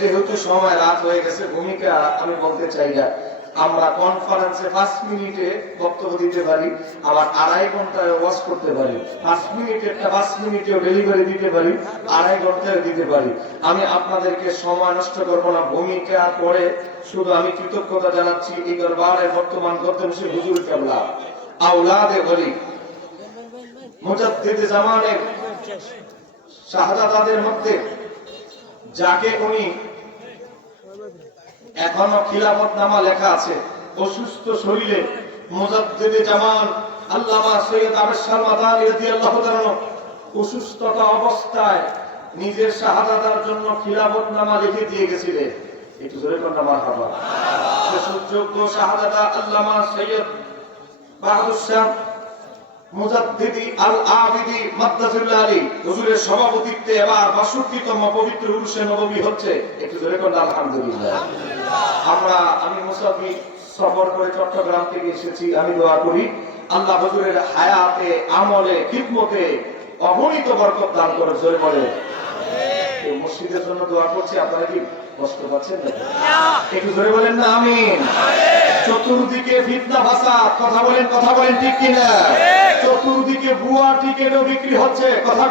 যেহেতু সময় রাত হয়ে গেছে, ভূমিকা আমি বলতে চাই না। আমরা কনফারেন্সে 5 মিনিটে বক্তব্য দিতে পারি, আবার 2.5 ঘন্টায় ওয়াজ করতে পারি। 5 মিনিটে 5 মিনিটেও ডেলিভারি দিতে পারি, 2.5 ঘন্টায় দিতে পারি। আমি আপনাদেরকে সময় নষ্ট করবো না। ভূমিকা পরে শুধু আমি কৃতজ্ঞতা জানাচ্ছি এই দরবারের বর্তমান গদ্যমশীল হুজুর কেবলা, আওলাদে ওলি, মুজাদ্দিদে জামানের শাহাদাতের মধ্যে যাকে উনি এখনো খিলাফত নামা লেখা আছে, অসুস্থ শরীরে মুজাদ্দিদে জামান আল্লামা সৈয়দ আবেদ মাদানী রাদিয়াল্লাহু তাআলা অসুস্থতা অবস্থায় নিজের শাহাদাতের জন্য খিলাফত নামা লিখে দিয়ে গেছিলেন। একটু জোরে করুন মারহাবা। সে সুযোগ্য শাহাদাত আল্লামা সৈয়দ বাহাদুর শাহ মুজাদ্দিদি আল আবিদি মাদ্দাজুল্লাহ আলী হুজুরের সভাপতিত্বে এবার ৬২তম পবিত্র উরুসে নববী হচ্ছে। একটু জোরে করুন আলহামদুলিল্লাহ। আমি মুসাফির সফর করে চট্টগ্রাম থেকে এসেছি। আমি দোয়া করি আল্লাহ হুজুরের হায়াতে, আমলে, খিদমতে অগণিত বরকত দান করে। জোরে বলে মসজিদের জন্য দোয়া করছি। আপনারা কি কষ্ট পাচ্ছেন? একটু জোরে বলেন না আমিন। চতুর্দিকে ফিতনা ফাসাদ, কথা বলেন ঠিক কিনা? চতুর্দিকে ভুয়া টিকেটও বিক্রি হচ্ছে, কথা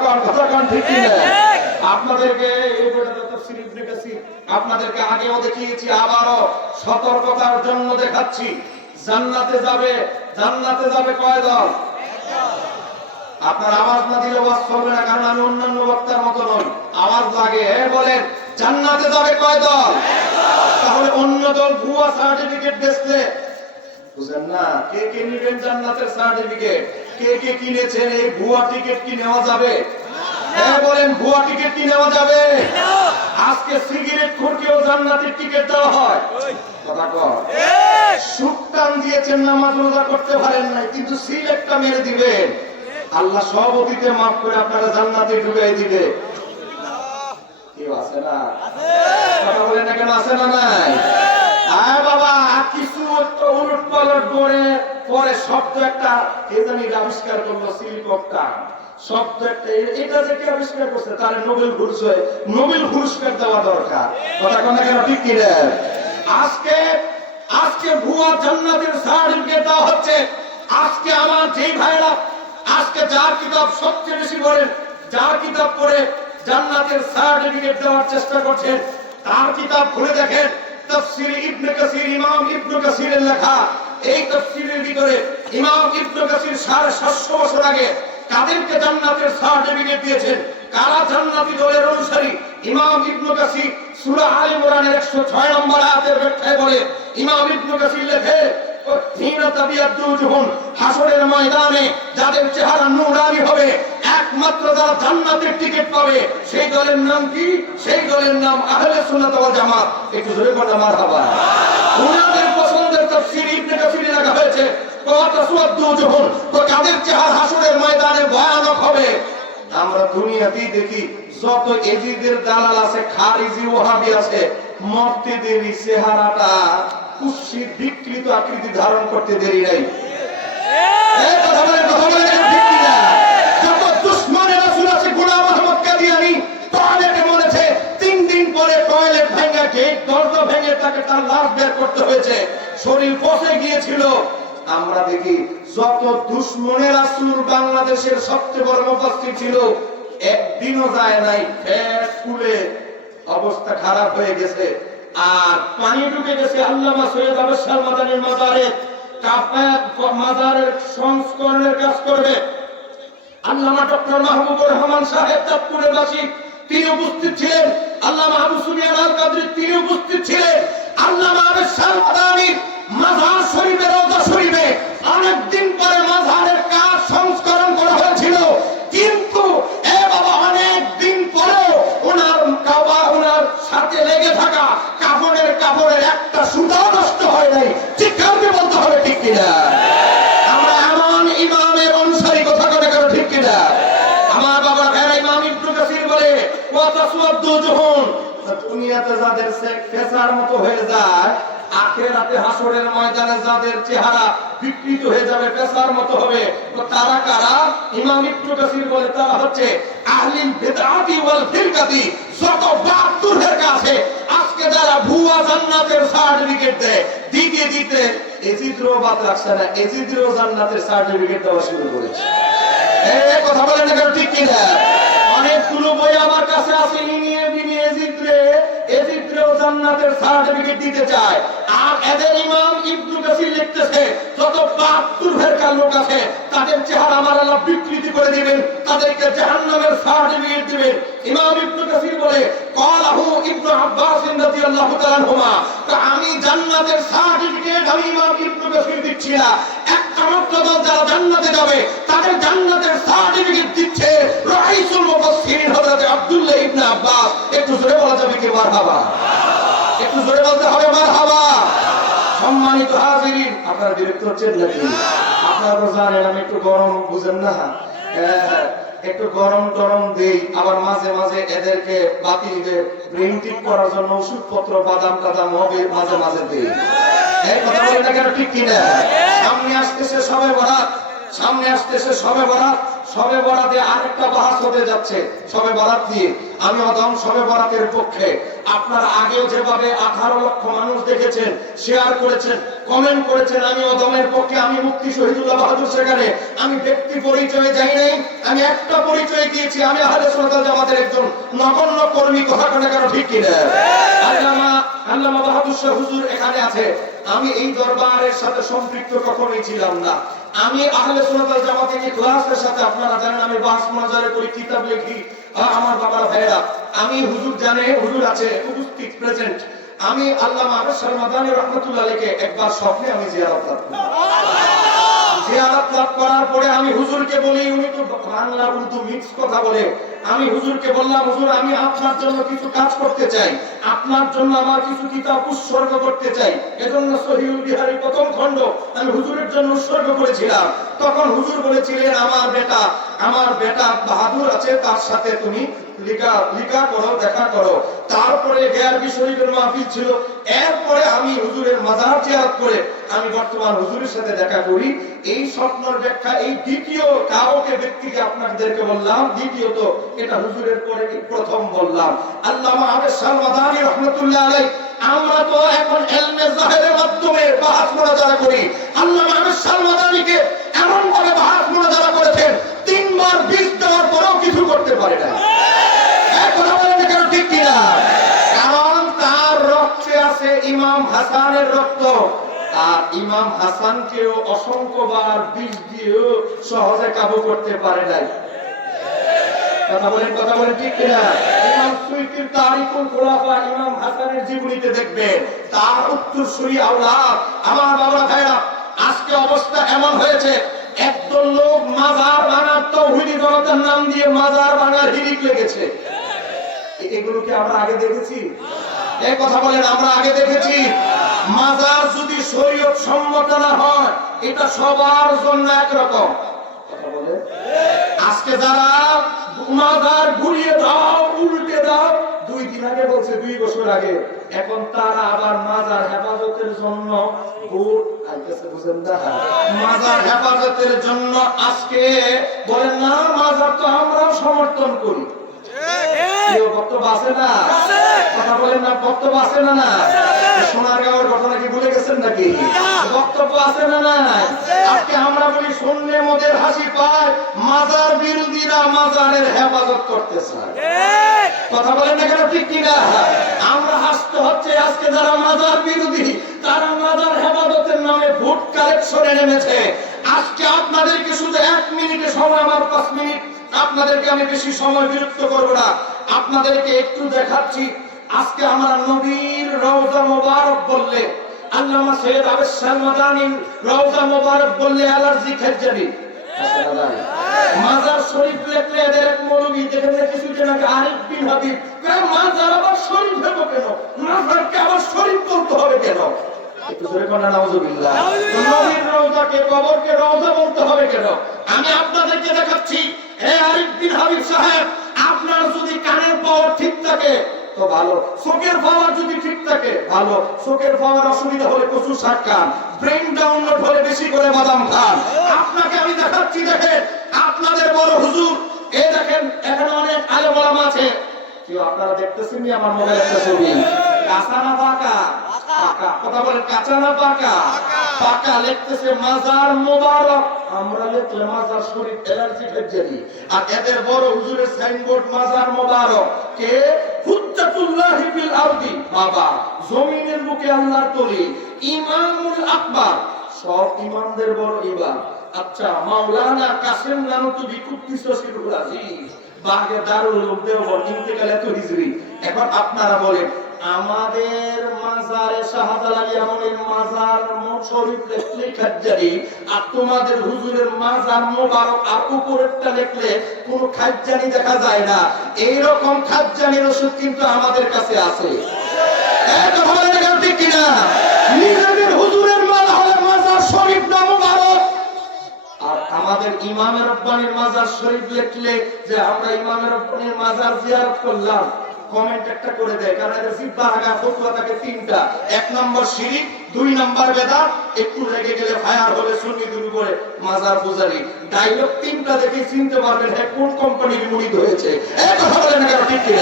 কন ঠিক কিনা? আপনাদেরকে আপনাদেরকে আগেও দেখিয়েছি, আবারও সতর্কতার জন্য দেখাচ্ছি। জান্নাতে যাবে কয় দল? আপনার আওয়াজ না দিলে ওয়াজ চলবে না, কারণ আমি অন্যান্য বক্তার মতো নই, আওয়াজ লাগে। বলেন জান্নাতে যাবে কয় দল? তাহলে অন্য দল ভুয়া সার্টিফিকেট বেচলে বুঝেন না। কে কে নেবেন জান্নাতের সার্টিফিকেট? কে কে কিনেছেন? এই ভুয়া টিকিট কি নেওয়া যাবে? বলেন ভুয়া টিকিট কি নেওয়া যাবে? আজকে সিগারেট খোরকেও জান্নাতের টিকিট দেওয়া হয়, কথা কয়। সুদ টান দিয়েছেন, নামাজ রোজা করতে পারেন নাই, কিন্তু সিলেটটা মেরে দিবেন, আল্লাহ সব অতীতে মাফ করে আপনারা জান্নাতে ঢুকাই দিবে। কেউ আছে না? কথা বলেন না কেন? আছে না নাই? আয় বাবা, কিছু একটা উলট পালট করে পরে শব্দ একটা কে জানি আবিষ্কার করলো, সিলিকপ্টার শব্দ একটা, এটা যে কে আবিষ্কার করছে তার নোবেল পুরস্কার দেওয়া দরকার। কথা কোন কেন ঠিক কিনা? আজকে ভুয়া জান্নাতের সার্টিফিকেট দেওয়া হচ্ছে। আজকে আমার যেই ভাইরা আজকে যার কিতাব সবচেয়ে বেশি পড়েন, যার কিতাব পড়ে জান্নাতের সার্টিফিকেট দেওয়ার চেষ্টা করছেন, তার কিতাব খুলে দেখেন। তাফসীর ইবনে কাসির, ইমাম ইবনে কাসিরের লেখা। এই তাফসীরের ভিতরে ইমাম ইবনে কাসির 750 বছর আগে কাদেরকে জান্নাতের সার্টিফিকেট দিয়েছেন, কারা জান্নাতি দলের অনুসারী। ইমাম ইবনে কাসির সূরা আলে ইমরানের 106 নম্বর আয়াতের ব্যাখ্যায় বলে, ইমাম ইবনে কাসির লেখে, হাসরের ময়দানে যাদের চেহারা নূরানি হবে, একমাত্র যারা জান্নাতের টিকিট পাবে, সেই দলের নাম কি? সেই দলের নাম আহলে সুন্নাত ওয়াল জামাত। একটু জোরে বলুন মারহাবা। উনাদের পছন্দের তাফসীর ইবনে কাসিরে লেখা হয়েছে, কাদের চেহারা হাসরের ময়দানে ভয়ানক হবে। আমরা দুনিয়াতেই দেখি যত এজিদের দালাল আছে, খারিজি ওহাবি আছে, মরতে দেরি চেহারাটা কুৎসিত বিকৃত আকৃতি ধারণ করতে দেরি নাই। কথা বলেন ঠিক কিনা? যত দুশমনে রাসূল আছে, গোলাম আহমদ কাদিয়ানী টয়লেটে মরেছে, 3 দিন পরে টয়লেট ভেঙে, গেট দরজা ভেঙে তাকে তার লাশ বের করতে হয়েছে, শরীর পচে গিয়েছিল। আমরা দেখি যত দুশমনে রাসূল বাংলাদেশের সবচেয়ে বড় মুফাসসির ছিল, একদিনও যায় নাই পেট ফুলে অবস্থা খারাপ হয়ে গেছে, আর পানি ঢুকে গেছে আল্লামা সৈয়দ আবেদ মাদানীর মাজারে। মাজারের সংস্করণের কাজ করবে আল্লামা ডক্টর মাহবুবুর রহমান সাহেব চাঁদপুরের বাসী, তিনি উপস্থিত ছিলেন। আল্লামা আবু সুফিয়ান আল কাদরি তিনি উপস্থিত ছিলেন। আল্লামা আবেদ মাদানীর মাজার শরীফের রওজা শরীফে অনেকদিন পরে মাজারের কাজ সংস্করণ করা হয়েছিল, কিন্তু এ বাবা অনেক দিন পরেও ওনার সাথে লেগে থাকা কাপড়ের একটা সুতাও নষ্ট হয় নাই। ঠিক কাউকে বলতে হবে ঠিক কিনা? আমরা এমন ইমামের অনুসারী, কথা করে কেন ঠিক কিনা? আমার বাবা ভাইরা ইমাম ইবনে কাসির বলে, দুনিয়াতে যাদের ফেসার মতো হয়ে যায়, আখিরাতে হাসরের ময়দানে যাদের চেহারা বিকৃত হয়ে যাবে, পেশার মতো হবে, তো তারা কারা? ইমাম ইবনে কাসির বলে তারা হচ্ছে আহলিল বিদআতি ওয়াল ফিরকাতি। যত 72 ফিরকা আছে আছে। আজকে যারা ভুয়া জান্নাতের সার্টিফিকেট দেয়, দিতে দিতে এজিদরও বাদ রাখছে না, এজিদরও জান্নাতের সার্টিফিকেট দেওয়া শুরু করেছে। এই কথা বলেন না কেন, ঠিক কিনা? অনেকগুলো বই আমার কাছে আছে, এজিদরেও জান্নাতের সার্টিফিকেট দিতে চায়। আর এদের ইমাম ইবনে কাসির লিখতেছে, যত 72 ফেরকার লোক আছে তাদের চেহারা আমার আল্লাহ বিকৃতি করে দিবেন, তাদেরকে জাহান্নামের সার্টিফিকেট দিবেন। ইমাম ইবনে কাসির বলে, ক্বালাহু ইবনে আব্বাস রাদিয়াল্লাহু তাআলা আনহুমা, আমি জান্নাতের সার্টিফিকেট আমি ইমাম ইবনে কাসির দিচ্ছি না, একটা মাত্র দল যারা জান্নাতে যাবে তাদের জান্নাতের সার্টিফিকেট দিচ্ছে রাইসুল মুফাসসিরিন হযরত আব্দুল্লাহ ইবনে আব্বাস। একটু জোরে বলা যাবে কি মারহাবা? একটু জোরে বলতে হবে মারহাবা। সম্মানিত হাজিরিন, আপনারা বিরক্ত হচ্ছেন নাকি? আপনারা তো জানেন আমি একটু গরম বুঝেন না, একটু গরম টরম দেই, আবার মাঝে মাঝে এদেরকে বাতিলদের ব্রেন ঠিক করার জন্য ওষুধপত্র বাদাম টাদাম হবে মাঝে মাঝে দেই। এই কথা বলে না কেন, ঠিক কিনা? সামনে আসতেছে শবে বরাত, সামনে আসতেছে শবে বরাত, শবে বরাতে আরেকটা বাহাস হতে যাচ্ছে শবে বরাত দিয়ে। আমি অদম শবে বরাতের পক্ষে। আপনারা আগেও যেভাবে 18 লক্ষ মানুষ দেখেছেন, শেয়ার করেছেন, কমেন্ট করেছেন, আমি অদমের পক্ষে। আমি মুফতি শহীদুল্লাহ বাহাদুর সেখানে আমি ব্যক্তি পরিচয়ে যাই নাই, আমি একটা পরিচয় দিয়েছি, আমি আহলে সুন্নাত ওয়াল জামাতের একজন নগণ্য কর্মী। কথা কেন কেন, ঠিক কিনা? আল্লামা বাহাদুর শাহ হুজুর এখানে আছে। আমি এই দরবারের সাথে সম্পৃক্ত কখনোই ছিলাম না। আমি আহলে সুন্নাত ওয়াল জামাতের ইখলাসের সাথে, আপনারা জানেন আমি বাহস মাজারে করি, কিতাব লিখি। আমার বাবার ভাইরা, আমি হুজুর জানে, হুজুর আছে উপস্থিত প্রেজেন্ট। আমি আল্লামা আরশাদ মাদানী রাহমাতুল্লাহ আলাইহি একবার স্বপ্নে আমি জিয়ারত লাভ করি। জিয়ারত লাভ করার পরে আমি হুজুরকে বলি, উনি তো বাংলা উর্দু মিক্স কথা বলে, আমি হুজুরকে বললাম, হুজুর আমি আপনার জন্য কিছু কাজ করতে চাই, আপনার জন্য আমার কিছু কিতাব উৎসর্গ করতে চাই। এজন্য সহিহুল বিহারী প্রথম খণ্ড আমি হুজুরের জন্য উৎসর্গ করেছিলাম। তখন হুজুর বলেছিলেন, আমার বেটা বাহাদুর আছে, তার সাথে তুমি লিখা করো, দেখা করো। তারপরে গিয়ারবি শরীফের মাহফিল ছিল। এরপরে আমি হুজুরের মাজার জিয়ারত করে আমি বর্তমান হুজুরের সাথে দেখা করি। এই স্বপ্নের ব্যাখ্যা এই দ্বিতীয় কাউকে ব্যক্তিকে আপনাদেরকে বললাম, দ্বিতীয়ত এটা হুজুরের পরে প্রথম বললাম। আল্লামা আরশাদ মাদানী রাহমাতুল্লাহ আলাইহি, আমরা তো এখন ইলমে জাহেরের মাধ্যমে বাহাস মুনাজারা করি। আল্লামা আরশাদ মাদানীকে এমন ভাবে বাহাস মুনাজারা করেছেন, 3 বার বিষ দেওয়ার পরেও কিছু করতে পারে না। কথা বলেন কেন, ঠিক কিনা? কারণ তার রক্তে আছে ইমাম হাসানের রক্ত। আর ইমাম হাসানকেও অসংখ্যবার বিষ দিয়েও সহজে কাবু করতে পারে নাই। কথা বলেন ঠিক কিনা? ইমাম সুয়ুতির তারিকুল খুলাফা ইমাম হাসানের জীবনীতে দেখবেন তার উত্তরসূরি আওলাদ। আমার বাবা ভাইরা, আজকে অবস্থা এমন হয়েছে, একদল লোক মাজার ভাঙার তাওহীদি জনতার নাম দিয়ে মাজার ভাঙার হিড়িক লেগেছে। এগুলোকে আমরা আগে দেখেছি? এই কথা বলেন, আমরা আগে দেখেছি? মাজার যদি শরীয়ত সম্মত না হয়, এটা সবার জন্য একরকম। কথা বলে, আজকে যারা মাজার ঘুরিয়ে দাও, উল্টে দাও, 2 দিন আগে বলছে 2 বছর আগে, এখন তারা আবার মাজার হেফাজতের জন্য ভোট আইতেছে, বুঝেন না? মাজার হেফাজতের জন্য আজকে বলেন না, মাজার তো আমরাও সমর্থন করি। বক্তব্য আছে না? কথা বলেন না, বক্তব্য আছে না? না সোনারগাঁওয়ের ঘটনা কি ভুলে গেছেন নাকি? বক্তব্য আছে না? না আজকে আমরা বলি শূন্যের মধ্যে হাসি পায়, মাজার বিরোধীরা মাজারের হেফাজত করতে চায়। কথা বলেন না কেন, ঠিক কিনা? আমরা হাসতে হচ্ছে, আজকে যারা মাজার বিরোধী তারা মাজার হেফাজতের নামে ভোট কালেকশনে নেমেছে। আজকে আপনাদেরকে শুধু 1 মিনিটে সময়, আমার 5 মিনিট, আপনাদেরকে আমি বেশি সময় বিরক্ত করব না। আপনাদেরকে একটু দেখাচ্ছি। আজকে আমরা নবীর রওজা মোবারক বললে, আল্লামা সৈয়দ আরশাদ মাদানী রওজা মোবারক বললে অ্যালার্জি খেয়ে যাবে। মাজার শরীফ লেখলে এদের এক মৌলবী দেখেন না কিছুদিন আগে, আরিফ বিন হাবিব, মাজার আবার শরীফ হবে কেন? মাজারকে আবার শরীফ বলতে হবে কেন? একটু জোরে কোন নাউজুবিল্লাহ। নবীর রওজাকে, কবরকে রওজা বলতে হবে কেন? আমি আপনাদেরকে দেখাচ্ছি। এই আরিফ বিন হাবিব সাহেব, আপনার যদি কানের পাওয়ার ঠিক থাকে তো ভালো, চোখের পাওয়ার যদি ঠিক থাকে ভালো। চোখের পাওয়ার অসুবিধা হলে কচু শাক খান, ব্রেন ডাউনলোড হলে বেশি করে বাদাম খান। আপনাকে আমি দেখাচ্ছি, দেখেন আপনাদের বড় হুজুর, এই দেখেন এখানে অনেক আলেম ওলামা আছে, কেউ আপনারা দেখতেছেন নি আমার মোবাইলে একটা ছবি? কাঁচা না পাকা? পাকা। কথা বলেন, কাঁচা না পাকা? পাকা। লিখতেছে মাজার মোবারক, আমরা লিখলে মাজার শরীফ এলার্জি ফেজরি। আর এদের বড় হুজুরের সাইনবোর্ড মাজার মোবারক। কে? হুজ্জাতুল্লাহি ফিল আরদি, বাবা জমিনের বুকে আল্লাহর তলি, ইমামুল আকবার, সব ইমামদের বড় ইমাম। আচ্ছা, মাওলানা কাসেম নানুতুবি কুদ্দিস সিরুল আজিজ, বাগে দারুল উলুম দেওবন্দ, ইন্তেকাল এত হিজরি। এখন আপনারা বলেন, আমাদের মাজারে শাহজালাল ইয়ামানের মাজার শরীফ লিখলে খাজ্জারি, আর তোমাদের হুজুরের মাজার মোবারক আর উপরেরটা লিখলে কোন খাজ্জানি দেখা যায় না। এই রকম খাজ্জানির ওষুধ কিন্তু আমাদের কাছে আছে। এটা ভালো দেখা ঠিক কিনা? নিজেদের হুজুরের মালা হলে মাজার শরীফ না মোবারক, আর আমাদের ইমামে রব্বানির মাজার শরীফ লিখলে যে আমরা ইমামে রব্বানির মাজার জিয়ারত করলাম, কমেন্ট একটা করে দেয়। কারণ এদের জিব্বা আগা ফতোয়া থাকে তিনটা: 1 নম্বর শিরক, 2 নম্বর বেদাত, একটু লেগে গেলে ফায়ার হবে সুন্নিদের উপরে মাজার পূজারি। ডায়লগ তিনটা দেখে চিনতে পারবেন হ্যাঁ কোন কোম্পানির মুরিদ হয়েছে। এই কথা বলেন না ঠিক কি?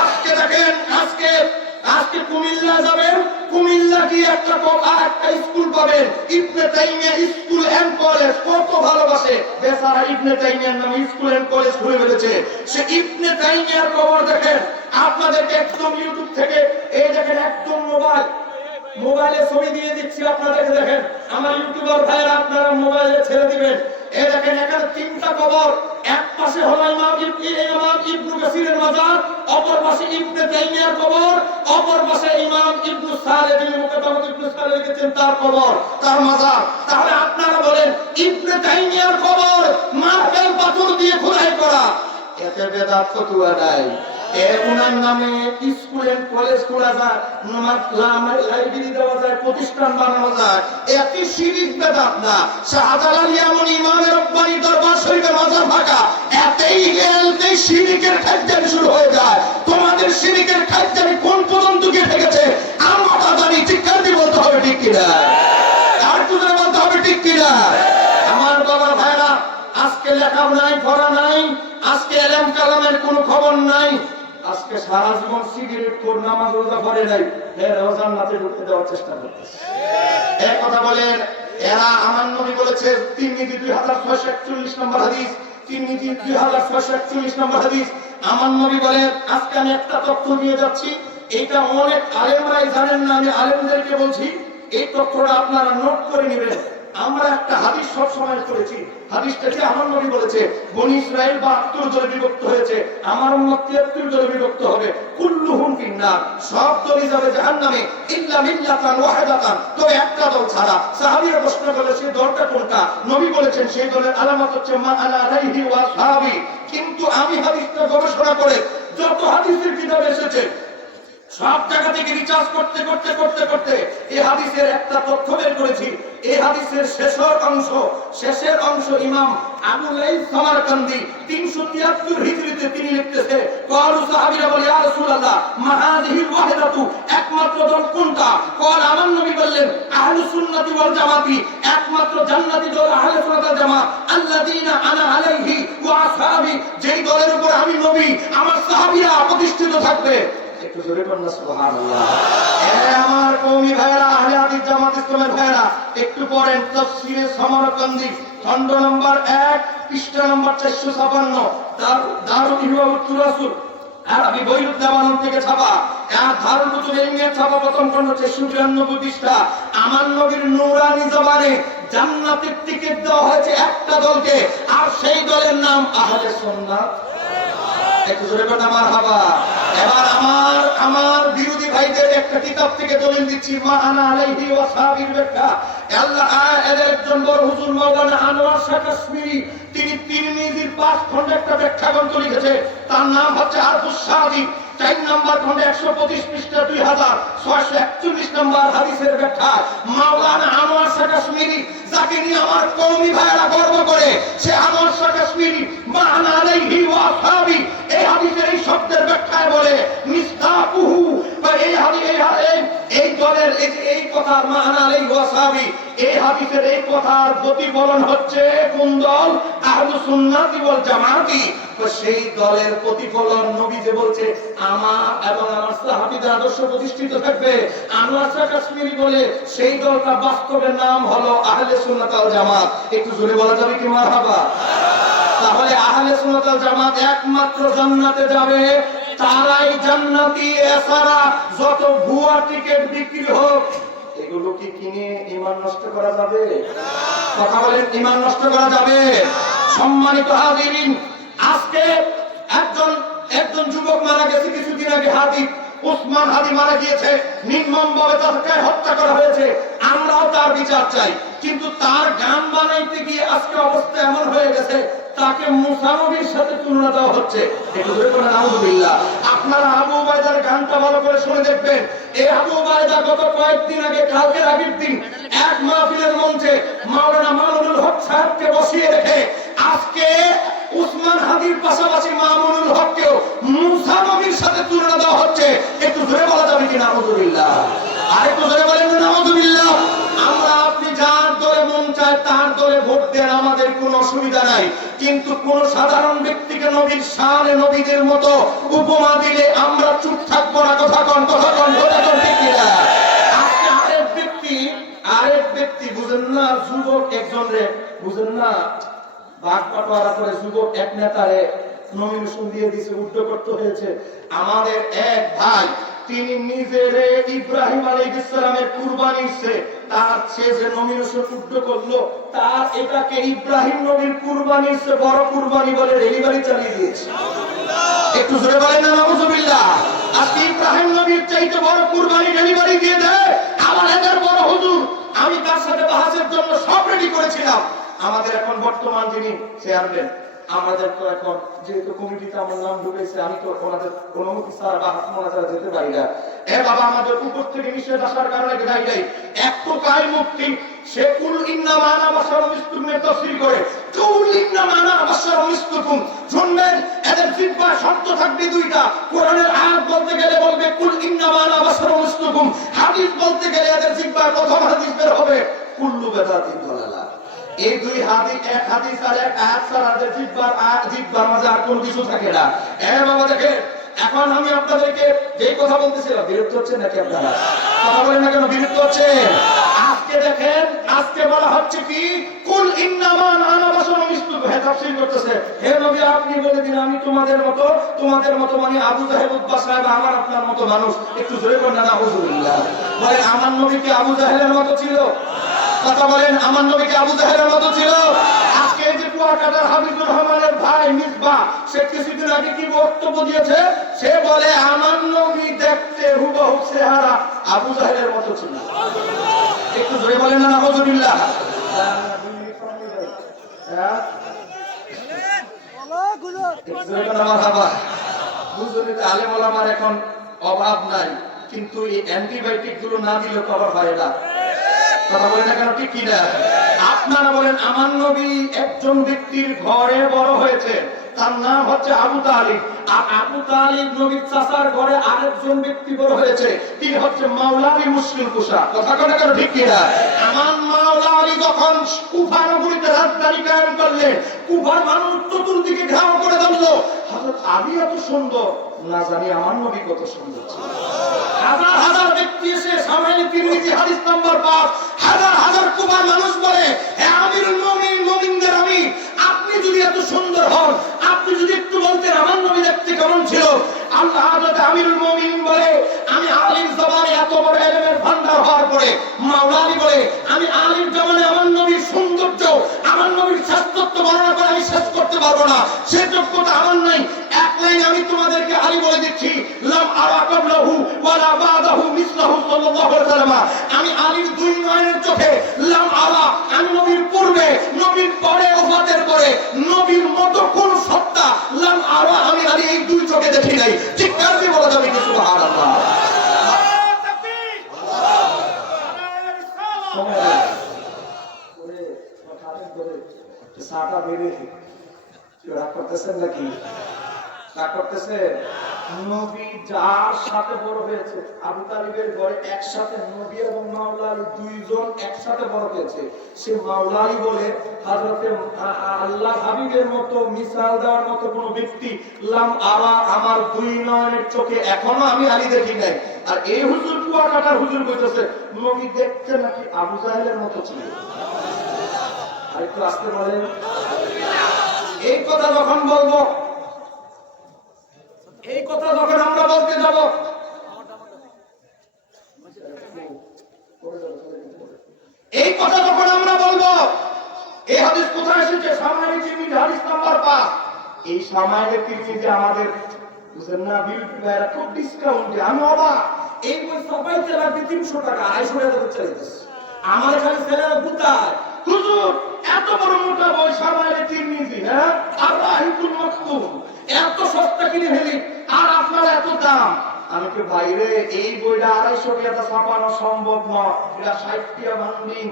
আজকে দেখেন, আজকে কুমিল্লা যাবেন, কুমিল্লা কি একটা স্কুল পাবেন, ইবনে তাইমিয়া স্কুল এন্ড কলেজ। কত ভালোবাসে বেচারা ইবনে তাইমিয়ার নামে স্কুল এন্ড কলেজ খুলে ফেলেছে। সে ইবনে তাইমিয়ার কবর দেখেন। আপনাদেরকে একদম ইউটিউব থেকে এই দেখেন, একদম মোবাইলে ছবি দিয়ে দিচ্ছি, আপনাদেরকে দেখেন। আমার ইউটিউবার ভাইরা আপনারা মোবাইলে ছেড়ে দিবেন। এই দেখেন, এখানে 3টা কবর। এক পাশে হলো ইমাম ইবনে কাসিরের মাজার, অপর পাশে ইবনে তাইমিয়ার কবর, অপর পাশে ইমাম ইবনে সালেহ ইবনে সালেহ লিখেছেন তার কবর, তার মাজার। তাহলে আপনারা বলেন, ইবনে তাইমিয়ার কবর মার্বেল পাথর দিয়ে খোদাই করা, এতে বেদাত ফতোয়া নাই। ওনার নামে স্কুল এন্ড কলেজ খোলা যায়, লাইব্রেরি দেওয়া যায়, প্রতিষ্ঠান বানানো যায়, এটি শিরিক বেদাত না। শাহজালাল ইয়ামানি ইমামে রব্বানি দরবার শরীফে মাজার ফাঁকা, এতেই শিরিকের খাদ্যানি শুরু হয়ে যায়। তোমাদের শিরিকের খাদ্যানি কোন পর্যন্ত গিয়ে ঠেকেছে আমরা জানি। চিৎকার দিয়ে বলতে হবে ঠিক কিনা? আর তুলে বলতে হবে ঠিক কিনা? আমার বাবা ভাইরা, আজকে লেখা নাই, পড়া নাই, আজকে এলেম কালামের কোনো খবর নাই, আজকে সারা জীবন সিগারেট খোর, নামাজ রোজা পড়ে নাই, এরাও জান্নাতে ঢুকতে দেওয়ার চেষ্টা করতেছে। এক কথা বলেন, এরা আমার নবী বলেছে, তিরমিজি 2641 নম্বর হাদিস, তিরমিজি 2641 নম্বর হাদিস, আমার নবী বলেন, আজকে আমি একটা তথ্য দিয়ে যাচ্ছি, এটা অনেক আলেমরাই জানেন না, আমি আলেমদেরকে বলছি, এই তথ্যটা আপনারা নোট করে নেবেন। আমরা একটা হাদিস সব সময় করেছি, হাদিসটাকে আমার নবী বলেছে, বনি ইসরাইল 72 দলে বিভক্ত হয়েছে, আমার উম্মত 73 দলে বিভক্ত হবে, কুল্লুহুম ফিন্নার, সব দলই যাবে জাহান্নামে ইল্লা মিল্লাতান ওয়াহিদাতান, তবে একটা দল ছাড়া। সাহাবীরা প্রশ্ন করলে সেই দলটা কোনটা? নবী বলেছেন সেই দলের আলামত হচ্ছে মা আলা আলাইহি ওয়া সাহাবী। কিন্তু আমি হাদিসটা গবেষণা করে যত হাদিসের কিতাব এসেছে সব জায়গা থেকে রিসার্চ করতে এই হাদিসের একটা তথ্য বের করেছি। এই হাদিসের শেষের অংশ ইমাম আবু লাইস সামারকান্দি 373 হিজরিতে তিনি লিখতেছে, ক্বালু সাহাবীরা বলে, ইয়া রাসূলুল্লাহ মা হাযিহিল ওয়াহিদাতু, একমাত্র দল কোনটা? ক্বাল, আমার নবী বললেন, আহলুস সুন্নাতি ওয়াল জামাতি, একমাত্র জান্নাতি দল আহলে সুন্নাত ওয়াল জামাত, আল্লাযীনা আনা আলাইহি ওয়া আসহাবি, যেই দলের উপর আমি নবী আমার সাহাবীরা প্রতিষ্ঠিত থাকবে। একটু জোরে বলুন না সুবহানাল্লাহ। আমার কওমি ভাইরা, আহলে হাদিস জামাত ইসলামের ভাইরা, একটু পড়েন তাফসীরে সামারকান্দি, খণ্ড নম্বর 1, পৃষ্ঠা নম্বর 456, দারুল ইহওয়াউত তুরাসুল আরবি বৈরুদ্দামান থেকে ছাপা, আর দারুল কুতুব ইলমিয়া ছাপা, প্রথম খণ্ড 492 পৃষ্ঠা। আমার নবীর নূরানি জবানে জান্নাতের টিকিট দেওয়া হয়েছে একটা দলকে, আর সেই দলের নাম আহলে সুন্নাত। একটু জোরে বলুন মারহাবা। এবার আমার বিরোধী ভাইদের একটা কিতাব থেকে দলিল দিচ্ছি, মা আনা আলাইহি ওয়া সাহাবীর ব্যাখ্যা। আল্লাহ এদের একজন বড় হুজুর মাওলানা আনোয়ার শাহ কাশ্মীরি, তিনি তিরমিজির 5 খণ্ডে একটা ব্যাখ্যা গ্রন্থ লিখেছে, তার নাম হচ্ছে আরফুস সাহাবী, 4 নম্বর খণ্ডে 125 পৃষ্ঠা 2641 নম্বর হাদিসের ব্যাখ্যা। মাওলানা আনোয়ার শাহ কাশ্মীরি, যাকে নিয়ে আমার কওমি ভাইরা গর্ব করে, সে আনোয়ার শাহ কাশ্মীরি মা আনা আলাইহি ওয়া সাহাবী এই হাদিসের এই শব্দের ব্যাখ্যায় বলে, মিসদাকুহু, বা এই দলের এই কথার মা আনা আলাইহি ওয়া সাহাবী, এই হাদিসের এই কথার প্রতিফলন হচ্ছে কোন দল? আহলুস সুন্নাতি ওয়াল জামাতি। সেই দলের প্রতিফলন নবী যে বলছে আমার এবং আমার সাহাবীদের আদর্শ প্রতিষ্ঠিত থাকবে, আনোয়ার শাহ কাশ্মীরি বলে সেই দলটা বাস্তবের নাম হলো আহলে সুন্নাত ওয়াল জামাত। একটু জোরে বলা যাবে কি মারহাবা? তাহলে আহলে সুন্নাত ওয়াল জামাত একমাত্র জান্নাতে যাবে তারাই জান্নাতি, এছাড়া যত ভুয়া টিকিট বিক্রি হোক এগুলো কি কিনে ঈমান নষ্ট করা যাবে? কথা বলেন, ঈমান নষ্ট করা যাবে? সম্মানিত হাজিরিন, আজকে একজন যুবক মারা গেছে কিছুদিন আগে, হাদি উসমান হাদি মারা গিয়েছে, নির্মমভাবে তাকে হত্যা করা হয়েছে। আমরাও তার বিচার চাই, কিন্তু তার গান বানাইতে গিয়ে আজকে অবস্থা এমন হয়ে গেছে তাকে মুসা নবীর সাথে তুলনা দেওয়া হচ্ছে। একটু ধরে বলেন নাউযুবিল্লাহ। আপনারা আবু উবাইদার গানটা ভালো করে শুনে দেখবেন। এই আবু উবাইদা গত কয়েকদিন আগে, কালকের আগের দিন এক মাহফিলের মঞ্চে মাওলানা মামুনুল হক সাহেবকে বসিয়ে রেখে আজকে উসমান হাদির পাশাপাশি মামুনুল হককেও মুসা নবীর সাথে তুলনা দেওয়া হচ্ছে। একটু ধরে বলা যাবে কি নাউযুবিল্লাহ? আরেকটু ধরে বলেন নাউযুবিল্লাহ। আমরা আপনি যার দলে মন চায় তার দলে ভোট দেন, আমাদের কোনো অসুবিধা নাই, কিন্তু কোন সাধারণ ব্যক্তিকে নবীর শানে নবীদের মতো উপমা দিলে আমরা চুপ থাকবো না। কথা কন ঠিক কিনা? আজকে আরেক ব্যক্তি বুঝেন না, যুবক একজন রে বুঝেন না, ভাগ পাটোয়ারা করে যুবক এক নেতারে নমিনেশন দিয়ে দিয়েছে, উদ্যোগ করতে হয়েছে। আমাদের এক ভাই, তিনি নিজেরে ইব্রাহিম আলাইহিস সালামের কুরবানি দিচ্ছে, তার সে যে নমিনেশন উদ্যোগ করলো, তার এটাকে ইব্রাহিম নবীর কুরবানির চেয়ে বড় কুরবানি বলে ডেলিভারি চালিয়ে দিয়েছে। একটু জোরে বলেন না নাউযুবিল্লাহ। আজকে ইব্রাহিম নবীর চাইতে বড় কুরবানি ডেলিভারি দিয়ে দেয় আমার এদের বড় হুজুর। আমি তার সাথে বাহাসের জন্য সব রেডি করেছিলাম। আমাদের এখন বর্তমান যিনি চেয়ারম্যান, আমাদের তো এখন যেহেতু কমিটিতে আমার নাম ঢুকেছে, আমি তো ওনাদের অনুমতি ছাড়া বা হাতমোনা ছাড়া যেতে পারি না। বাবা, আমাদের উপর থেকে নিষেধ আসার কারণে গাই গাই এক তো কায় মুক্তি, সে কুল ইন্নামা আনা বাশারুম মিসলুকুম তাফসীর করে, কুল ইন্নামা আনা বাশারুম মিসলুকুম। শুনবেন, এদের জিহ্বা শব্দ থাকবে দুইটা। কোরআনের আয়াত বলতে গেলে বলবে কুল ইন্নামা আনা বাশারুম মিসলুকুম, হাদিস বলতে গেলে এদের জিহ্বার প্রথম হাদিস বের হবে কুল্লু বিদাতিন দালালা। এই দুই হাদিস, এক হাদিস আর এক আয়াত ছাড়া জিহ্বার মাঝে আর কোনো কিছু থাকে না। বাবা দেখেন, এখন আমি আপনাদেরকে যেই কথা বলতেছিলাম, বিরক্ত হচ্ছেন নাকি আপনারা? কথা বলেন না কেন, বিরক্ত হচ্ছেন? আজকে দেখেন, আজকে বলা হচ্ছে কি কুল ইন্নামা আনা বাশারুম মিসলুকুম। হে তাফসীর করতেছে, হে নবী আপনি বলে দিন আমি তোমাদের মতো মানে আবু জাহেল উতবা সাহেব আমার আপনার মতো মানুষ। একটু জোরে বলেন না নাউযুবিল্লাহ। বলেন আমার নবী কি আবু জাহেলের মতো ছিল? কথা বলেন, আমার নবী কি আবু জাহেলের মতো ছিল? আজকে যে কুয়াকাটার হাবিবুর রহমানের ভাই মিসবাহ, সে কিছুদিন আগে কি বক্তব্য দিয়েছে? সে বলে আমার নবী দেখতে হুবহু চেহারা আবু জাহেলের মতো ছিল। একটু জোরে বলেন না নাউযুবিল্লাহ। আলেম ওলামার এখন অভাব নাই, কিন্তু এই অ্যান্টিবায়োটিক গুলো না দিলে তো আবার হয় না। কথা বলেন না কেন, ঠিক কিনা? আপনারা বলেন, আমার নবী একজন ব্যক্তির ঘরে বড় হয়েছে, তার নাম হচ্ছে আবু তালিব। আর আবু তালিব নবীর চাচার ঘরে আরেকজন ব্যক্তি বড় হয়েছে, তিনি হচ্ছে মাওলা আলী মুশকিল কুশা। কথা বলেন না কেন, ঠিক কিনা? আমার মাওলা আলী যখন কুফা নগরীতে রাজধানী কায়েম করলেন, কুফার মানুষ চতুর্দিকে ঘেরাও করে ধরলো। হযরত আলী এত সুন্দর, না জানি আমার নবী কত সুন্দর ছিল। হাজার হাজার ব্যক্তি এসে সামনে তিরমিজি হাদিস নাম্বার 5, হাজার হাজার কুফার মানুষ বলে, হে আমিরুল মুমিনিন, মুমিনদের আমির, আপনি যদি এত সুন্দর হন, আপনি যদি একটু বলতেন আমার নবী দেখতে কেমন ছিল। আল্লাহ হযরত আমিরুল মুমিনিন বলে, আমি আলীর জমানে এত বড় ইলমের ভান্ডার হওয়ার পরে মাওলা আলী বলে, আমি আলীর জমানে আমার নবীর সৌন্দর্য, আমার নবীর শ্রেষ্ঠত্ব বর্ণনা করে আমি শেষ করতে পারবো না, সে যোগ্যতা আমার নাই। এক লাইন আমি তোমাদেরকে আলী বলে দিচ্ছি, লাম আরা ক্বাবলাহু ওয়ালা বাদাহু মিসলাহু সাল্লাল্লাহু আলাইহি ওয়াসাল্লাম। আমি আলীর দুই নয়নের চোখে লাম আরা, আমি নবীর পূর্বে, নবীর পরে, ওফাতের পরে নবীর মতো কোন সত্তা লাম আরা আমি আলী এই দুই চোখে দেখি নাই। ঠিক কাজে বলা যাবে কি সুবহানাল্লাহ। সাটা বেড়ে রাগ করতেছেন নাকি? রাগ করতেছে? নবী যার সাথে বড় হয়েছে, আবু তালিবের ঘরে একসাথে নবী এবং মাওলা আলী দুইজন একসাথে বড় হয়েছে। সে মাওলা আলী বলে হযরতে আল্লাহ হাবিবের মতো মিসাল দেওয়ার মতো কোন ব্যক্তি লাম আরা, আমার দুই নয়নের চোখে এখনো আমি আলী দেখি নাই। আর এই হুজুর কুয়াকাটার হুজুর কইতেছে নবী দেখতে নাকি আবু জাহেলের মতো ছিল। আর একটু আসতে বলেন। এই কথা যখন বলবো, এই কথা যখন আমরা বলতে যাব, এই কথা যখন আমরা বলবো, এই হাদিস কোথায় এসেছে? সামাইলে তিরমিজি হাদিস নাম্বার 5। এই সামাইলে তিরমিজি আমাদের বুঝেন না বিউটি ভাইরা খুব ডিসকাউন্টে, আমি অবাক। এই বই ছাপাইতে লাগবে 300 টাকা, 250 টাকা চাইতেছে। আমার খালি ছেলেরা বুতায় হুজুর এত বড় মোটা বই সামাইলে তিরমিজি, হ্যাঁ আর রাহিকুল মাকতুম এত সস্তা কিনে ফেলি, আর আপনার এত দাম। আমি কি ভাইরে এই বইটা 250 টাকা ছাপানো সম্ভব নয়, এটা 60 টাকা বান্ডিং,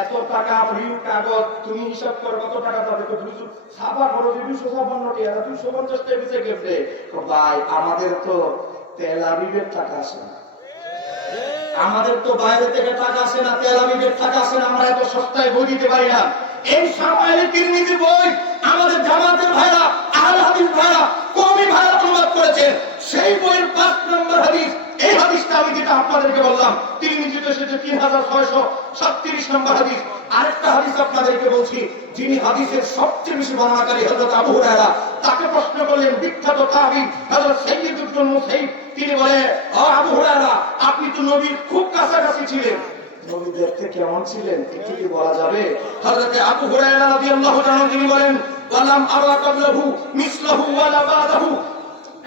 এত টাকা রিউ কাগজ, তুমি হিসাব করো কত টাকা পাবে। তো হুজুর ছাপা খরচ 256 টাকা, 250 টাকা দিতে গেছে। ভাই আমাদের তো তেল আবিবের টাকা আসে না, আমাদের তো বাইরে থেকে টাকা আসে না, তেল আবিবের টাকা আসে না, আমরা এত সস্তায় বই দিতে পারি না। এই সামাইলে তিরমিজি বই আমাদের জামাতের ভাইরা, আহলে হাদিস ভাইরা, কওমি ভাইরা অনুবাদ করেছেন। সেই বইয়ের 5 নম্বর হাদিস, এই হাদিসটা আমি যেটা আপনাদেরকে বললাম তিরমিজিতে এসেছে 3637 নম্বর হাদিস। আরেকটা হাদিস আপনাদেরকে বলছি, যিনি হাদিসের সবচেয়ে বেশি বর্ণনাকারী হযরত আবু হুরায়রা, তাকে প্রশ্ন করলেন বিখ্যাত তাবিঈ হযরত সাইয়্যিদ ইবনে মুসাইয়্যিব। তিনি বলে, ও আবু হুরায়রা, আপনি তো নবীর খুব কাছাকাছি ছিলেন, নবী দেখতে কেমন ছিলেন একটু কি বলা যাবে? হযরত আবু হুরায়রা রাদিয়াল্লাহু তাআলা তিনি বলেন, ওয়ালাম আরা কাবলাহু মিসলাহু ওয়ালা বাদাহু।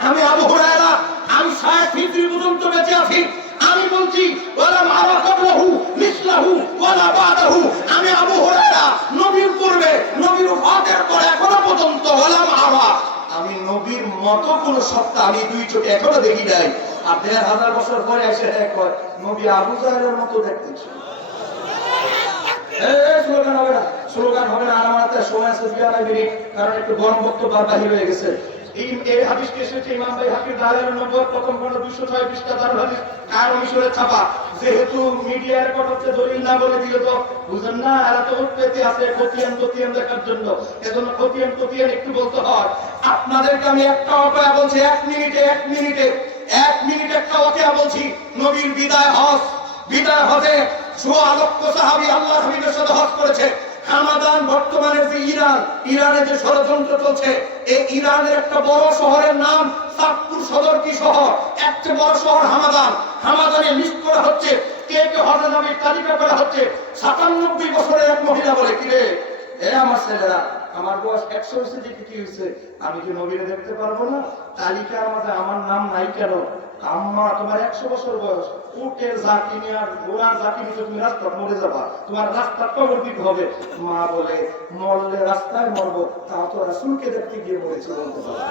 আমি আবু হুরায়রা, আমি 60 হিজরি পর্যন্ত বেঁচে আছি, আমি বলছি ওয়ালাম আরা কাবলাহু মিসলাহু ওয়ালা বাদাহু। আমি আবু হুরায়রা নবীর পূর্বে, নবীর ওফাতের পরে এখনো পর্যন্ত ওয়ালাম আরা, আমি নবীর মতো কোন সত্তা আমি দুই চোখে এখনো দেখি নাই। আর 1500 বছর পরে এসে কয় নবী আবু জাহেলের মতো দেখতে ছিল। স্লোগান হবে না, স্লোগান হবে না। আমার হাতে সময় আছে, কারণ একটু গরম বক্তব্য বাহির হয়ে গেছে। এই হাদিসটি এসেছে ইমাম বাইহাকির দালাইলুন নবুওয়াত প্রথম খণ্ড 206 পৃষ্ঠা, দারুল হাদিস কায়রো মিশরের ছাপা। যেহেতু মিডিয়া রেকর্ড হচ্ছে, দলিল না বলে দিলে তো বুঝেন না, এরা তো উৎপত্তি আছে খতিয়ান দেখার জন্য, এজন্য খতিয়ান একটু বলতে হয়। আপনাদেরকে আমি একটা ওয়াকিয়া বলছি, 1 মিনিটে একটা ওয়াকিয়া বলছি। নবীর বিদায় হজে 16 লক্ষ সাহাবী আল্লাহর হাবিবের সাথে হজ করেছে। হামাদান বর্তমানে যে ইরানে যে ষড়যন্ত্র চলছে, এই ইরানের একটা বড় শহরের নাম সাদপুর সদর কি শহর, একটা বড় শহর হামাদানে লিস্ট করা হচ্ছে, কে কে হজে নবীর তালিকা করা হচ্ছে। 97 বছরের এক মহিলা বলে, কিরে আমার ছেলেরা, আমার বয়স 100 হয়েছে, দেখি কি হয়েছে, আমি কি নবীরে দেখতে পারবো না? তালিকার মধ্যে আমার নাম নাই কেন? আম্মা তোমার 100 বছর বয়স, উটের জাকি নিয়ে আর ঘোড়ার জাকি নিয়ে তুমি রাস্তা মরে যাবা, তোমার রাস্তা কবর দিতে হবে। মা বলে, মরলে রাস্তায় মরবো, তা তো রাসূলকে দেখতে গিয়ে মরেছে বলতে পারো।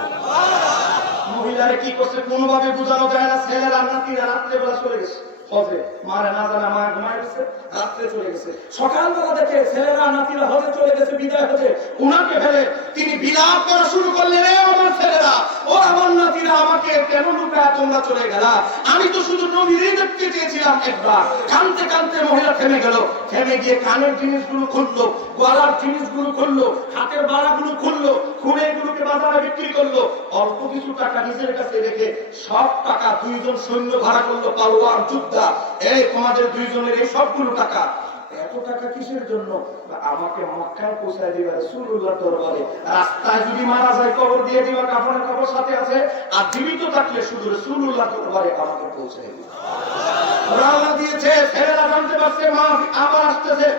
মহিলারে কি করছে কোনোভাবে বোঝানো যায় না। ছেলেরা নাতিরা রাত্রে বেলা চলে গেছে হজে, মারে না জানা মা ঘুমায় গেছে, রাত্রে চলে গেছে। সকালবেলা দেখে ছেলেরা নাতিরা হজে চলে গেছে, বিদায় হজে, উনাকে ফেলে তিনি বিলাপ করা শুরু করলেন, রে আমার ছেলেরা, ও আমার নাতিরা, আমাকে কেন লুকায় তোমরা চলে গেলা? আমি তো শুধু নবীরই দেখতে চেয়েছিলাম একবার। কানতে কানতে মহিলা থেমে গেল, থেমে গিয়ে কানের জিনিসগুলো খুললো, গলার জিনিসগুলো খুললো, হাতের বাড়াগুলো খুললো, খুলে এগুলোকে বাজারে বিক্রি করলো। অল্প কিছু টাকা নিজের কাছে রেখে সব টাকা 2 জন সৈন্য ভাড়া করলো, পালোয়ান যোদ্ধা। এই তোমাদের 2 জনের এই সবগুলো টাকা, এত টাকা কিসের জন্য? আমাকে মক্কায় পৌঁছায় দিবা রাসূলুল্লাহর দরবারে, রাস্তায় যদি মারা যায় কবর দিয়ে দিবা, কাফনের কবর সাথে আছে, আর জীবিত থাকলে শুধু রাসূলুল্লাহর দরবারে আমাকে পৌঁছায় দিবা। রওনা দিয়েছে, ছেলেরা জানতে পারছে মা আবার আসতেছে,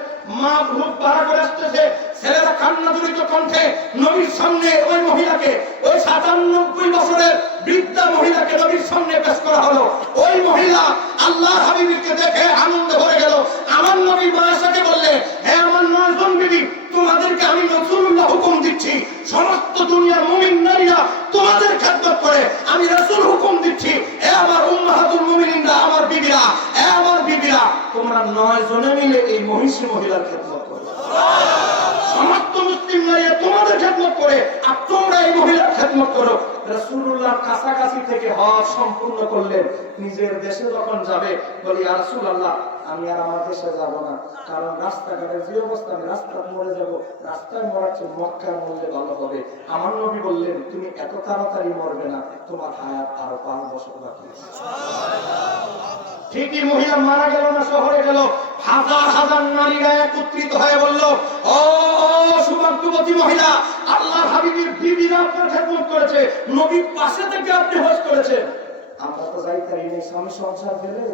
মা গ্রুপ ভাড়া করে আসতেছে। ছেলেরা কান্নাজড়িত কণ্ঠে নবীর সামনে ওই মহিলাকে, ওই 97 বছরের বৃদ্ধা মহিলাকে নবীর সামনে পেশ করা হলো। ওই মহিলা আল্লাহর হাবিবকে দেখে আনন্দে ভরে গেল। আমার নবী মায়েশাকে বললে, হে আমার 9 জন বিবি, তোমাদেরকে আমি রাসূলুল্লাহ হুকুম দিচ্ছি, সমস্ত দুনিয়ার মুমিন নারীরা তোমাদের খেদমত করে, আমি রাসূল হুকুম দিচ্ছি, হে আমার উম্মাহাতুল মুমিনিনরা, আমার বিবিরা, হে আমার বিবিরা, তোমরা 9 জনে মিলে এই মহিষী মহিলার খেদমত করো। সমস্ত মুসলিম মুসলিম নারীরা তোমাদের খেদমত করে আর তোমরা এই মহিলার খেদমত করো। রাসূলুল্লাহ কাছাকাছি থেকে হজ সম্পূর্ণ করলেন, নিজের দেশে যখন যাবে বলি ইয়া রাসূলুল্লাহ আমি আর আমার দেশে যাব না, কারণ রাস্তাঘাটের যে অবস্থা, আমি রাস্তায় মরে যাব, রাস্তায় মরার চেয়ে মক্কায় মরলে ভালো হবে। আমার নবী বললেন তুমি এত তাড়াতাড়ি মরবে না, তোমার হায়াত আরো 5 বছর বাকি আছে। ঠিকই মহিলা মারা গেল না, শহরে গেল, হাজার হাজার নারীরা একত্রিত হয়ে বলল ও সুভাগ্যবতী মহিলা, আল্লাহর হাবিবের বিবিরা আপনার খেদমত করেছে, নবীর পাশে থেকে আপনি হজ করেছেন, আমরা তো যাইতে পারি না, স্বামী সংসার ফেলে,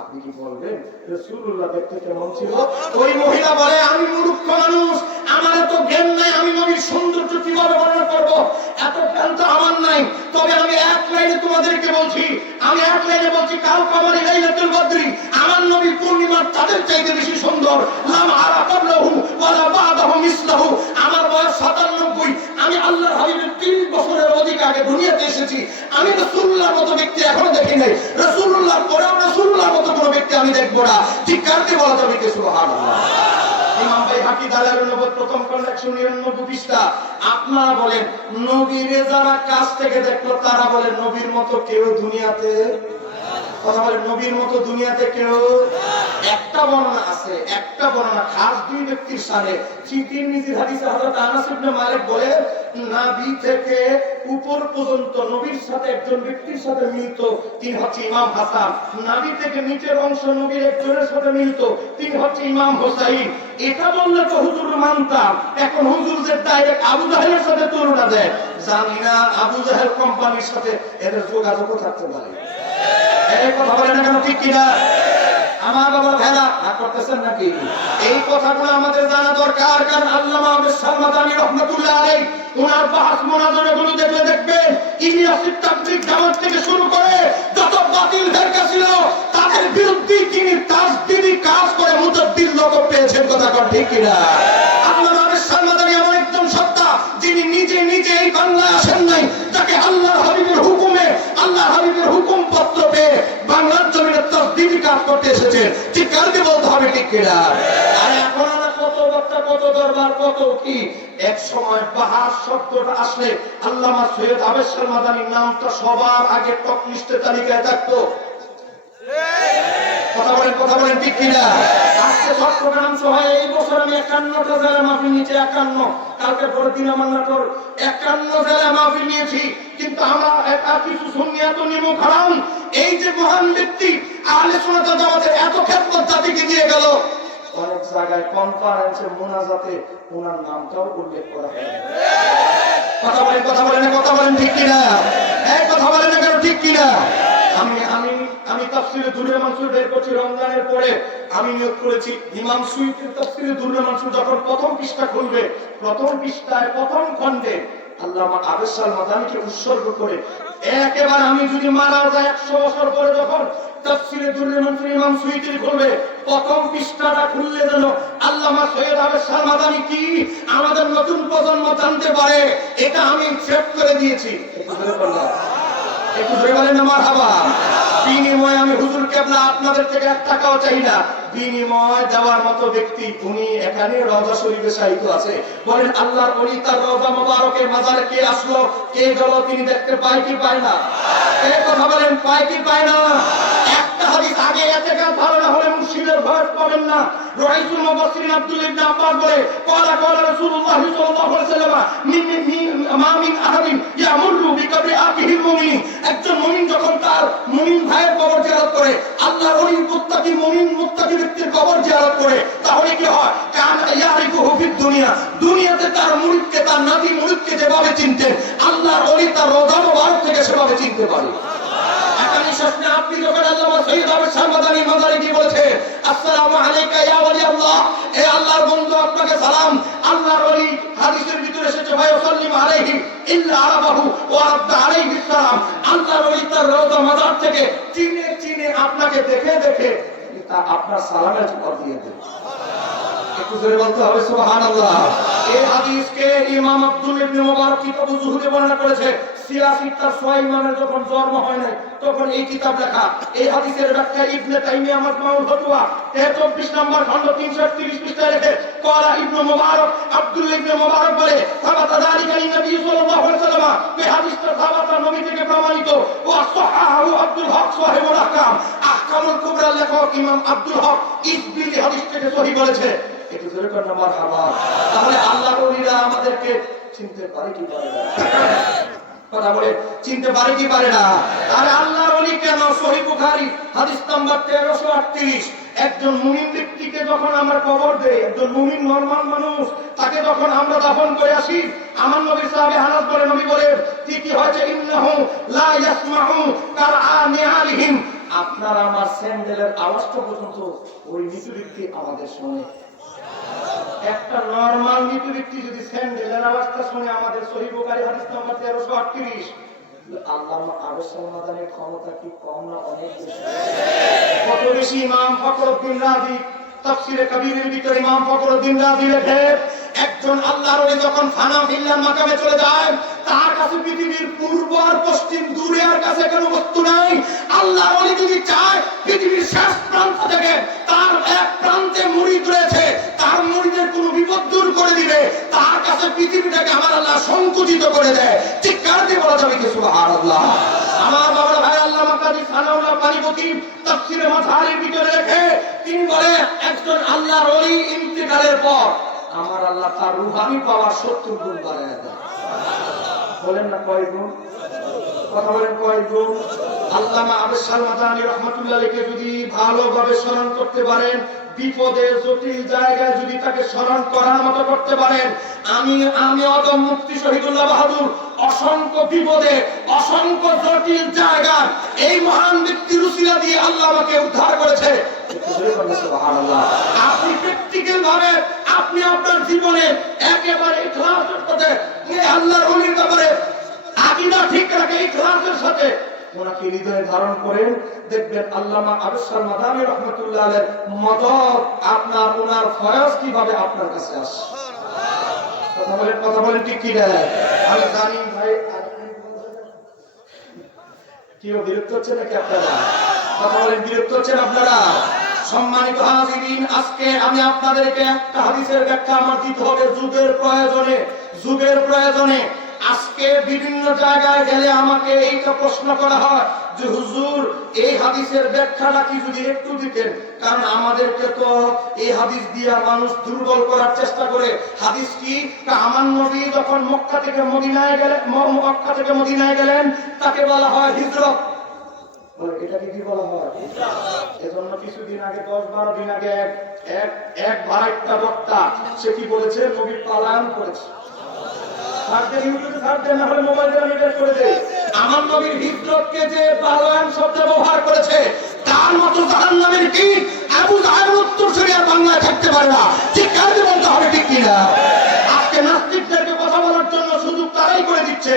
আপনি কি বলবেন রাসূলুল্লাহ দেখতে কেমন ছিল? ওই মহিলা বলে আমি মূর্খ মানুষ, আমার এত জ্ঞান নাই, আমি নবীর সৌন্দর্য কিভাবে বর্ণনা করব, এত জ্ঞান তো আমার নাই। তবে আমি এক লাইনে তোমাদেরকে বলছি, আমি এক লাইনে বলছি কাল কমারি লাইলাতুল বদরি, আমার নবী পূর্ণিমার চাঁদের চাইতে বেশি সুন্দর। লাম আরা ক্বাবলাহু ওয়ালা বা'দাহু মিসলাহু, আমার বয়স 97, আমি আল্লাহর হাবিবের 30 বছরের অধিক আগে দুনিয়াতে এসেছি, আমি রাসূলুল্লাহর মতো ব্যক্তি এখনো দেখি নাই, রাসূলুল্লাহর পরেও রাসূলুল্লাহর মতো কোনো ব্যক্তি আমি দেখবো না। ঠিক কারতে বলা যাবে কি সুবহানাল্লাহ। ইমাম বাইহাকি দালালুন নবুওয়াত প্রথম খণ্ড 199 পৃষ্ঠা। আপনারা বলেন নবীরে যারা কাছ থেকে দেখলো তারা বলেন নবীর মতো কেউ দুনিয়াতে, কথা বলেন নবীর মতো দুনিয়াতে কেউ, একটা বর্ণনা আছে, একটা বর্ণনা খাস দুই ব্যক্তির সাথে। তিরমিজির হাদিসে হযরত আনাস ইবনে মালিক বলে নাভি থেকে উপর পর্যন্ত নবীর সাথে একজন ব্যক্তির সাথে মিলত, তিনি হচ্ছে ইমাম হাসান। নাভি থেকে নিচের অংশ নবীর একজনের সাথে মিলত, তিনি হচ্ছে ইমাম হোসাইন। এটা বললে তো হুজুর মানতাম, এখন হুজুর যে ডাইরেক্ট আবু জাহেলের সাথে তুলনা দেয়, জানি না আবু জাহেল কোম্পানির সাথে এদের যোগাযোগও থাকতে পারে। এই কথা বলে না কেন, ঠিক কিনা? আমার বাবা ভেলা না করতেছেন নাকি? এই কথাগুলো আমাদের জানা দরকার, কারণ আল্লামা বিশাল মাদানী রাহমাতুল্লাহ আলাইহি ওনার বাহস মুনাজারাগুলো দেখলে দেখবেন ইলিয়াসের তাকফির জামাত থেকে শুরু করে যত বাতিল ফিরকা ছিল তাদের বিরুদ্ধে তিনি তাজদিদি কাজ করে মুজাদ্দিদ লকব পেয়েছেন। কথা কর ঠিক কিনা? আল্লামা বিশাল মাদানী এমন একজন সত্তা যিনি নিজে নিজে এই বাংলায় আসেন নাই, তাকে আল্লাহর হাবিবের হুকুমে, আল্লাহর হাবিবের হুকুম পত্র পেয়ে বাংলার জমিনে তাজদিদি কাজ করতে এসেছেন। ঠিক কারণে বলতে হবে ঠিক কিনা? আর এখন কত বক্তা, কত দরবার, কত কি, এক সময় বাহার শব্দটা আসলে আল্লামা সৈয়দ আবেশাল মাদানীর নামটা সবার আগে টপ লিস্টে তালিকায় থাকতো। কথা বলেন ঠিক কিনা? আজকে চট্টগ্রাম সহ এই বছর আমি 51টা জেলা মাহফিল নিয়েছি, 51, কালকে পরের দিন আমার নাটোর, 51 জেলা মাহফিল নিয়েছি। কিন্তু আমরা এটা কিছু সুন্নিয়াত নিমুখ হারাম, এই যে মহান ব্যক্তি আহলে সুন্নাত ওয়াল জামাতের এত খেদমত জাতিকে দিয়ে গেল, অনেক জায়গায় কনফারেন্সে মুনাজাতে ওনার নামটাও উল্লেখ করা হয়। কথা বলেন ঠিক কিনা? এই কথা বলেন না কেন, ঠিক কিনা? আমি তাফসীরে দুররে মানসুর বের করছি রমজানের পরে, আমি নিয়োগ করেছি ইমাম সুয়ুতীর তাফসীরে দুররে মানসুর যখন প্রথম পৃষ্ঠা খুলবে, প্রথম পৃষ্ঠায় প্রথম খণ্ডে আল্লামা আবেশাল মাদানীকে উৎসর্গ করে একেবারে আমি যদি মারা যায় 100 বছর পরে যখন তাফসীরে দুররে মানসুর ইমাম সুয়ুতীর খুলবে, প্রথম পৃষ্ঠাটা খুললে যেন আল্লামা সৈয়দ আবেশাল মাদানী কি আমাদের নতুন প্রজন্ম জানতে পারে, এটা আমি সেভ করে দিয়েছি। একটু জোরে বলেন না মারহাবা। বিনিময়ে আমি হুজুর কেবলা আপনাদের থেকে 1 টাকাও চাই না, বিনিময় দেওয়ার মতো ব্যক্তি উনি এখানে রওজা শরীফে শায়িত আছে। বলেন আল্লাহর ওলি তার রওজা মোবারকের মাজারে কে আসলো, কে গেল, তিনি দেখতে পায় কি পায় না? এই কথা বলেন, পায় কি পায় না? একটা হাদিস আগে এতেকাল ধারণা হলে মুর্শিদের ভয় পাবেন না। রাইসুল মুফাসসিরিন আব্দুল ইবনে আব্বাস বলে ক্বালা রাসূলুল্লাহ সাল্লাল্লাহু আলাইহি ওয়াসাল্লাম মা মিন আহাদিন ইয়ামুরু বিকবরি আকিহিল মুমিন, একজন মুমিন যখন তার মুমিন ভাইয়ের কবর জিয়ারত করে, আল্লাহর ওলি মুত্তাকি মুমিন মুত্তাকি ব্যক্তির কবর জিয়ারত করে, তাহলে কি হয়? কান ইয়ারিফুহু ফিদ দুনিয়া, দুনিয়াতে তার মুরিদকে, তার নাতি মুরিদকে যেভাবে চিনতেন, আল্লাহর ওলি তার রওজা মোবারক থেকে সেভাবে চিনতে পারে। আপনি যখন আল্লামা সৈয়দ আবেশাল মাদানী মাজারে গিয়ে বলছে আসসালামু আলাইকা ইয়া ওলি আল্লাহ, এ আল্লাহর বন্ধু আপনাকে সালাম, আল্লাহর ওলি হাদিসের ভিতরে এসেছে ভাই সাল্লিম আলাইহি ইল্লা আরাবাহু ওয়া রাদ্দা আলাইহি সালাম, আল্লাহর ওলি তার রওজা মাজার থেকে চিনে চিনে আপনাকে দেখে দেখে তা আপনার সালামের জবাব দিয়ে দেন। একটু জোরে বলতে হবে সুবহানাল্লাহ। এই হাদিসকে ইমাম আব্দুল ইবনে মুবারক কিতাবুজ জুহুদে বর্ণনা করেছে। 86টা 6 ইমামের যখন জন্ম হয় নাই তখন এই কিতাব লেখা। এই হাদিসের ব্যাখ্যা ইবনে তাইমিয়া মাজমাউল ফতোয়া 24 নম্বর খণ্ড 338 পৃষ্ঠায় লেখে, ক্বালা ইবনে মুবারক, আব্দুল্লাহ ইবনে মুবারক বলে, সাবাতা যালিকা লিন-নবী সাল্লাল্লাহু আলাইহি ওয়াসাল্লাম, এই হাদিসটা সাবাতা নবী থেকে প্রমাণিত। ওয়া সাহাহু আব্দুল হক সাহিবুল আহকাম, আহকামুল কুবরা লেখক ইমাম আব্দুল হক ইসবিলি হাদিস থেকে সহিহ বলেছে। একটু জোরে করে না মারহাবা। তাহলে আল্লাহর ওলিরা আমাদেরকে চিনতে পারে কি পারে না? কথা বলে চিনতে পারে কি পারে না? আরে আল্লাহর ওলি কেন? সহিহ বুখারী হাদিস নাম্বার 1338, একজন মুমিন ব্যক্তিকে যখন আমরা কবর দেই, একজন মুমিন নরমাল মানুষ, তাকে যখন আমরা দাফন করে আসি, আমার নবী সাহাবে আনাস বলে, নবী বলে কি হয়েছে, ইন্নাহু লা ইয়াসমাউ কারআনি আলিহিম, আপনার আমার স্যান্ডেলের আওয়াজটা পর্যন্ত ওই মৃত ব্যক্তি আমাদের শুনে। একটা নরমাল মৃত ব্যক্তি যদি স্যান্ডেলের আওয়াজটা শুনে আমাদের, সহিহ বুখারী হাদিস নাম্বার 1338, আল্লামা আবেসাল মাদানির ক্ষমতা কি কম না অনেক বেশি? কত বেশি? ইমাম ফখরুদ্দিন রাজি তাফসীরে কবীরের ভিতরে ইমাম ফখরুদ্দিন রাজি লেখে, একজন আল্লাহর ওলি যখন ফানা ফিল্লার মাকামে চলে যায়, তার কাছে পৃথিবীর পূর্ব আর পশ্চিম দূরে আর কাছে কোনো বস্তু নাই। আল্লাহর ওলি যদি চায় পৃথিবীর শেষ প্রান্ত থেকে তার এক প্রান্তে মুরিদ রয়েছে, তার মুরিদের কোনো বিপদ দূর করে দিবে, তার কাছে পৃথিবীটাকে আমার আল্লাহ সংকুচিত করে দেয়। চিৎকার দিয়ে বলা যাবে কি সুবহানাল্লাহ? আমার বাবার ভাই আল্লামা কাজী সানাউল্লাহ পানিপতি তাফসীরে মাযহারের ভিতরে লেখে, তিনি বলে একজন আল্লাহর ওলি ইন্তেকালের পর আমার আল্লাহ তার রূহানি পাওয়ার 70 গুণ বাড়ায় দেয়। বলেন না কয় গুণ? কথা বলেন কয় গুণ? আল্লামা আবেসাল মাদানী রাহমাতুল্লাহ আলাইহি যদি ভালোভাবে স্মরণ করতে পারেন, বিপদে জটিল জায়গায় যদি তাকে স্মরণ করার মতো করতে পারেন, আমি অদম মুফতি শহীদুল্লাহ বাহাদুর অসংখ্য বিপদে অসংখ্য জটিল জায়গায় এই মহান ব্যক্তির উসিলা দিয়ে আল্লাহ আমাকে উদ্ধার করেছে। সুবহানাল্লাহ। আপনি প্র্যাকটিক্যাল ভাবে আপনি আপনার জীবনে একেবারে ইখলাসের সাথে এই আল্লাহর ওলির ব্যাপারে আকীদা ঠিক রাখে, ইখলাসের সাথে ওনাকে হৃদয়ে ধারণ করেন, দেখবেন আল্লামা আবেসাল মাদানী রাহমাতুল্লাহ আলাইহির মদদ আপনার ওনার ফয়জ কিভাবে আপনার কাছে আসে। কথা বলেন ঠিক কি না? আমি জানি ভাই কেউ বিরক্ত হচ্ছে নাকি আপনারা? কথা বলেন বিরক্ত হচ্ছেন আপনারা? সম্মানিত হাজিরিন, আজকে আমি আপনাদেরকে একটা হাদিসের ব্যাখ্যা আমার দিতে হবে যুগের প্রয়োজনে। আজকে বিভিন্ন জায়গায় গেলে আমাকে এইটা প্রশ্ন করা হয় যে হুজুর এই হাদিসের ব্যাখ্যাটা কি যদি একটু দিতেন, কারণ আমাদেরকে তো এই হাদিস দিয়ে মানুষ দুর্বল করার চেষ্টা করে। হাদিস কি? আমার নবী যখন মক্কা থেকে মদিনায় গেলেন তাকে বলা হয় হিজরত। এটাকে কি বলা হয়? এজন্য কিছুদিন আগে 10-12 দিন আগে এক ভাড়াইটা বক্তা সে কি বলেছে, নবী পালায়ন করেছে। আমার নবীর হিজরতকে যে পালায়ন শব্দ ব্যবহার করেছে, তার মতো জাহান্নামের কি আবু জাহেল উত্তরসূরি আর বাংলায় থাকতে পারে না। ঠিক কাজে বলতে হবে, ঠিক কিনা? আজকে নাস্তিকদেরকে কথা বলার জন্য সুযোগ তারাই করে দিচ্ছে।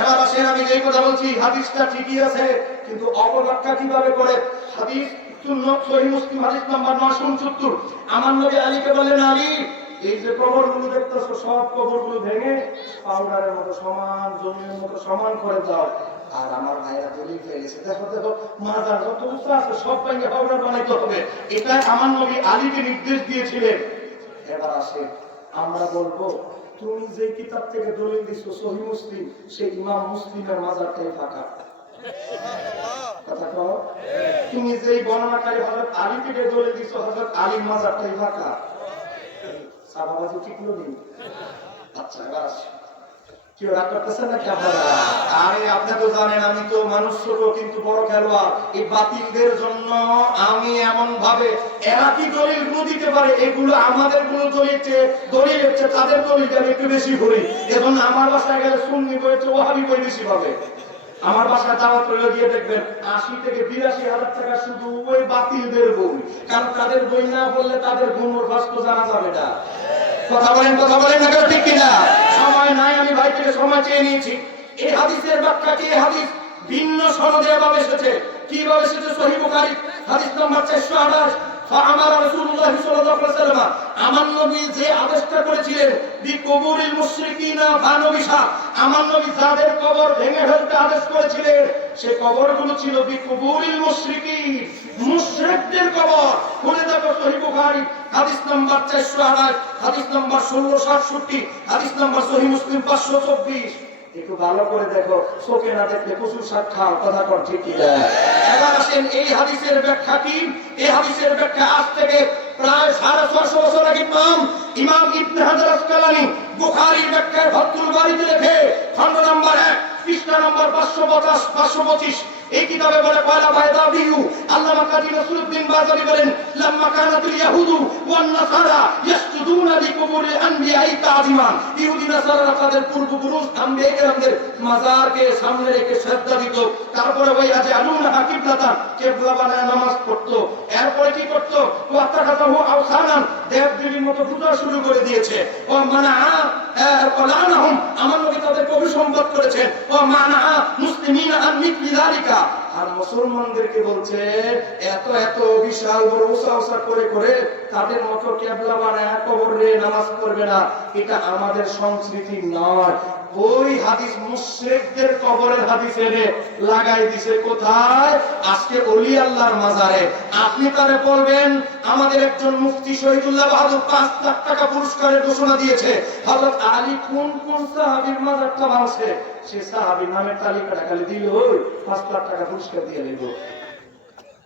এবার আসেন, আমি যেই কথা বলছি হাদিসটা ঠিকই আছে, কিন্তু অপব্যাখ্যা কিভাবে করে। হাদিস সহিহ মুসলিম হাদিস নাম্বার 969, আমার নবী আলীকে বলেন, আলী এই যে কবরগুলো দেখতেছো সব কবরগুলো ভেঙে পাউডারের মতো সমান, জমির মতো সমান করে দাও। আর আমার ভাইরা দলিল ফেলেছে, দেখো মাজার যত উঁচু আছে সব ভেঙে পাউডার বানাইতে হবে। এটা আমার নবী আলীকে নির্দেশ দিয়েছিলেন। এবার আসে, আমরা বলবো তুমি যে কিতাব থেকে দলিল দিছো সহিহ মুসলিম, সেই ইমাম মুসলিমের মাজারটাই ফাঁকা। কথা কও, তুমি যেই বর্ণনাকারী হযরত আলী থেকে দলিল দিছো হযরত আলীর মাজারটাই ফাঁকা। সাহাবাজি ঠিক নেই। আচ্ছা এবার আসি, কেউ রাগ করতেছেন নাকি আপনারা? আরে আপনি তো জানেন আমি তো মানুষ ছোট কিন্তু বড় খেলোয়াড়। এই বাতিলদের জন্য আমি এমন ভাবে এরা কি দলিল গুলো দিতে পারে, এগুলো আমাদের গুলো দলিল হচ্ছে তাদের দলিলটা একটু বেশি করি। এজন্য আমার বাসায় গেলে সুন্নি বই হচ্ছে ওয়াহাবি বই বেশি পাবে। আমার বাসায় দাওয়াত রইল, গিয়ে দেখবেন 80 থেকে 82,000 টাকা শুধু ওই বাতিলদের বই, কারণ তাদের বই না বললে তাদের গুণর বাস্তব জানা যাবে না। কথা বলেন না কেউ, ঠিক কিনা? সময় নাই, আমি ভাই থেকে সময় চেয়ে নিয়েছি। এই হাদিসের ব্যাখ্যা কি? হাদিস ভিন্ন সনদে এভাবে এসেছে। কিভাবে এসেছে? সহিহ বুখারী হাদিস নাম্বার 428, ফাআমারা রাসূলুল্লাহ সাল্লাল্লাহু আলাইহি ওয়াসাল্লাম, আমার নবী যে আদেশটা করেছিলেন বিকুবুরিল মুশরিকিনা ফানবিশা, আমার নবী যাদের কবর ভেঙে ফেলতে আদেশ করেছিলেন সে কবরগুলো ছিল বিকুবুরিল মুশরিকিন, মুশরিকদের কবর। খুলে দেখো সহিহ বুখারী হাদিস নাম্বার 428, হাদিস নাম্বার 1667, হাদিস নাম্বার সহিহ মুসলিম 524। একটু ভালো করে দেখো, চোখে না দেখলে কচুর শাক খাও, কথা কর ঠিক কি না? এবার আসেন এই হাদিসের ব্যাখ্যা কি? এই হাদিসের ব্যাখ্যা আজ থেকে প্রায় 650 বছর আগে ইমাম ইবনে হাজার আসকালানী বুখারীর ব্যাখ্যায় ফাতহুল বারীতে লেখে, খণ্ড নাম্বার 1 পৃষ্ঠা নাম্বার 525 এই কিতাবে বলে পয়লা বাইদাবিউ আল্লামা কাজী নসরুদ্দিন বাজারী বলেন লাম্মা কানাতুল ইয়াহুদু ওয়ান নাসারা ইয়াসজুদুনা লিকুবুরিল আনবিয়াই তাজিমান, ইহুদি নাসারারা তাদের পূর্বপুরুষ আম্বিয়ায়ে কেরামদের মাজারকে সামনে রেখে সিজদা দিত, তারপরে ওই আজে আলুনা কিবলাতান কিবলা বানায় নামাজ পড়তো। এরপরে কি করতো? ওয়াতাকাযাহু আওসানান, দেব-দেবীর মতো পূজা শুরু করে দিয়েছে। ও মানা লানাহুম, আমার নবী তাদেরকে অভিসম্বোধন করেছেন। ও মানা মুসলিমিনা আন মিথলি যালিকা, আর মুসলমানদেরকে বলছে এত এত বিশাল বড় উঁচা করে করে তাদের মতো কিবলা বানায় কবরে নামাজ পড়বে না, এটা আমাদের সংস্কৃতি নয়। ওই হাদিস মুশরিকদের কবরের হাদিস এনে লাগাই দিছে কোথায়? আজকে ওলি আল্লাহর মাজারে। আপনি তারে বলবেন আমাদের একজন মুফতি শহীদুল্লাহ বাহাদুর 5 লাখ টাকা পুরস্কারের ঘোষণা দিয়েছে, হযরত আলী কোন কোন সাহাবীর মাজারটা ভাঙছে, সে সাহাবীর নামের তালিকাটা খালি দিল 5 লাখ টাকা পুরস্কার দিয়ে নিব।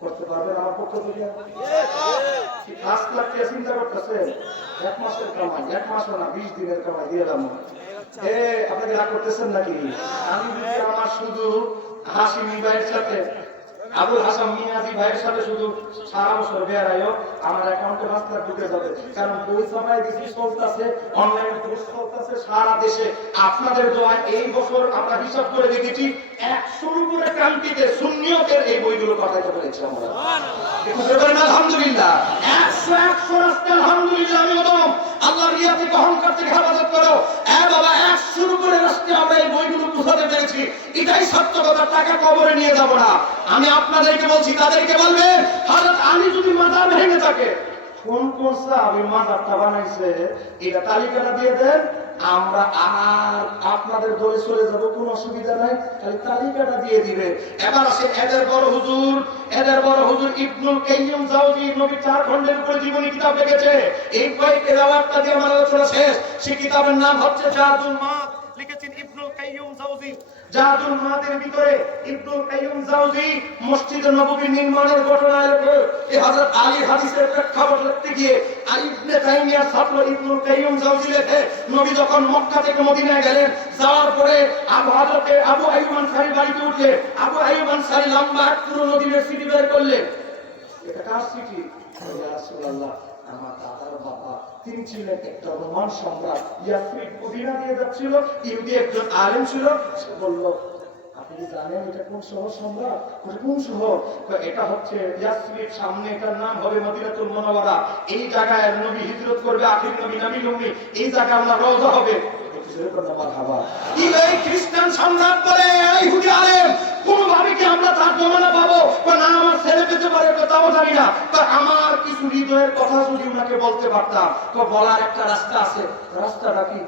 করতে পারবেন আমার পক্ষ থেকে? 5 লাখ টাকা চিন্তা করতেছেন? এক মাসের কামাই, এক মাসও না 20 দিনের কামাই দিয়ে দাম। আপনাকে রাগ করতেছেন নাকি? আমি যদি আমার শুধু হাসিমি ভাইয়ের সাথে আবুল হাসান মিয়াজি ভাইয়ের সাথে শুধু সারা বছর বেড়াইও আমার অ্যাকাউন্টে 5 লাখ ঢুকে যাবে, কারণ বই জমায় দিছি চলতেছে, অনলাইন কোর্স চলতেছে সারা দেশে। আপনাদের দোয়ায় এই বছর আমরা হিসাব করে দেখেছি 100-র উপরে কান্ট্রিতে সুন্নিয়তের এই বইগুলো পাঠাইতে পেরেছি আমরা। আলহামদুলিল্লাহ, 100 রাস্তা আলহামদুলিল্লাহ। আমি বললাম আল্লাহর রিয়া থেকে অহংকার থেকে হেফাজত করো। বাবা 100-র উপরে রাস্তে আমরা এই বইগুলো পৌঁছাতে পেরেছি, এটাই সত্য কথা। টাকা কবরে নিয়ে যাব না। আমি আপনাদেরকে বলছি, তাদেরকে বলবেন হযরত আলী যদি মাজার ভেঙে থাকে কোন কোন সাহাবী মাজারটা বানাইছে এটা তালিকাটা দিয়ে দেন, আমরা আর আপনাদের দলে চলে যাব, কোনো অসুবিধা নাই, খালি তালিকাটা দিয়ে দিবে। এবার আসে এদের বড় হুজুর ইবনুল কাইয়্যিম জাওজি নবী 4 খণ্ডের উপরে জীবনী কিতাব লিখেছে। এই কয়েকটা রাওয়াতটা দিয়ে আমার আলোচনা শেষ। সেই কিতাবের নাম হচ্ছে জাদুল মাদ, লিখেছেন ইবনুল কাইয়্যিম জাওজি। জাদুল মাদের ভিতরে ইবনুল কাইয়্যিম জাওজি মসজিদে নববী নির্মাণের ঘটনা লেখে। এই হযরত আলীর হাদিসের প্রেক্ষাপট লিখতে গিয়ে ইবনে তাইমিয়ার ছাত্র ইবনুল কাইয়্যিম জাওজি লেখে, নবী যখন মক্কা থেকে মদিনায় গেলেন, যাওয়ার পরে হযরতে আবু আইয়ুব আনসারী বাড়িতে উঠলে আবু আইয়ুব আনসারী লম্বা এক পুরনো দিনের চিঠি বের করলেন। এটা কার চিঠি? ইয়া রাসূলুল্লাহ, আমার দাদার বাবা, তিনি ছিলেন একটা রোমান সম্রাট, ইয়াসরিব মদিনা দিয়ে যাচ্ছিল, ইহুদি একজন আলেম ছিল। সে বলল আপনি জানেন এটা কোন শহর সম্রাট? কোন শহর? এটা হচ্ছে ইয়াসরিব, সামনে এটার নাম হবে মদিনাতুল মুনাওয়ারা। এই জায়গায় নবী হিজরত করবে, আখির নবী নবী লুমি, এই জায়গায় আমরা রওজা হবে। খ্রিস্টান সম্রাট বলে ইহুদি আলেম কোনভাবে কি আমরা তার জমানা পাবো? না, আমার ছেলে পেতে পারে তাও জানি না। আমার কিছু হৃদয়ের কথা যদি ওনাকে বলতে পারতাম, তো বলার একটা রাস্তা আছে। রাস্তাটা কি?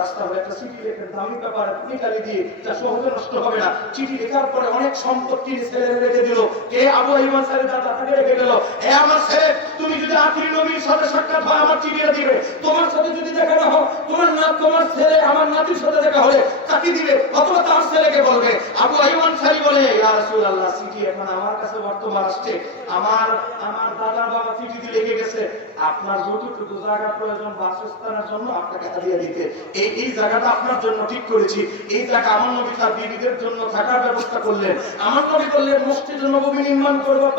রাস্তা হলে একটা চিঠি লেখেন, দামি পেপারে নিকালি দিয়ে, যা সহজে নষ্ট হবে না। চিঠি লেখার পরে অনেক সম্পত্তি ছেলে রেখে দিল। কে? আবু আইয়ুব আনসারী দাদাকে রেখে দিল। আমার ছেলে, তুমি যদি আখির নবীর সাথে সাক্ষাৎ হয় আমার চিঠিটা দিবে, তোমার সাথে যদি দেখা না হয় তোমার ছেলে আমার নাতির সাথে দেখা হলে তাকে দিবে, অথবা তার ছেলেকে বলবে। আবু আইয়ুব আনসারী বলে ইয়া রাসূলুল্লাহ, চিঠি এখন আমার কাছে বর্তমান আসছে, আমার দাদার বাবা চিঠিতে লিখে গেছে আপনার যতটুকু জায়গা প্রয়োজন বাসস্থানের জন্য আপনাকে হাদিয়া দিতে, এই জায়গাটা আপনার জন্য ঠিক করেছি। এই জায়গা আমার নবী তার বিবিদের জন্য থাকার ব্যবস্থা করলেন। আমার নবী বললেন মসজিদে নববী নির্মাণ করবার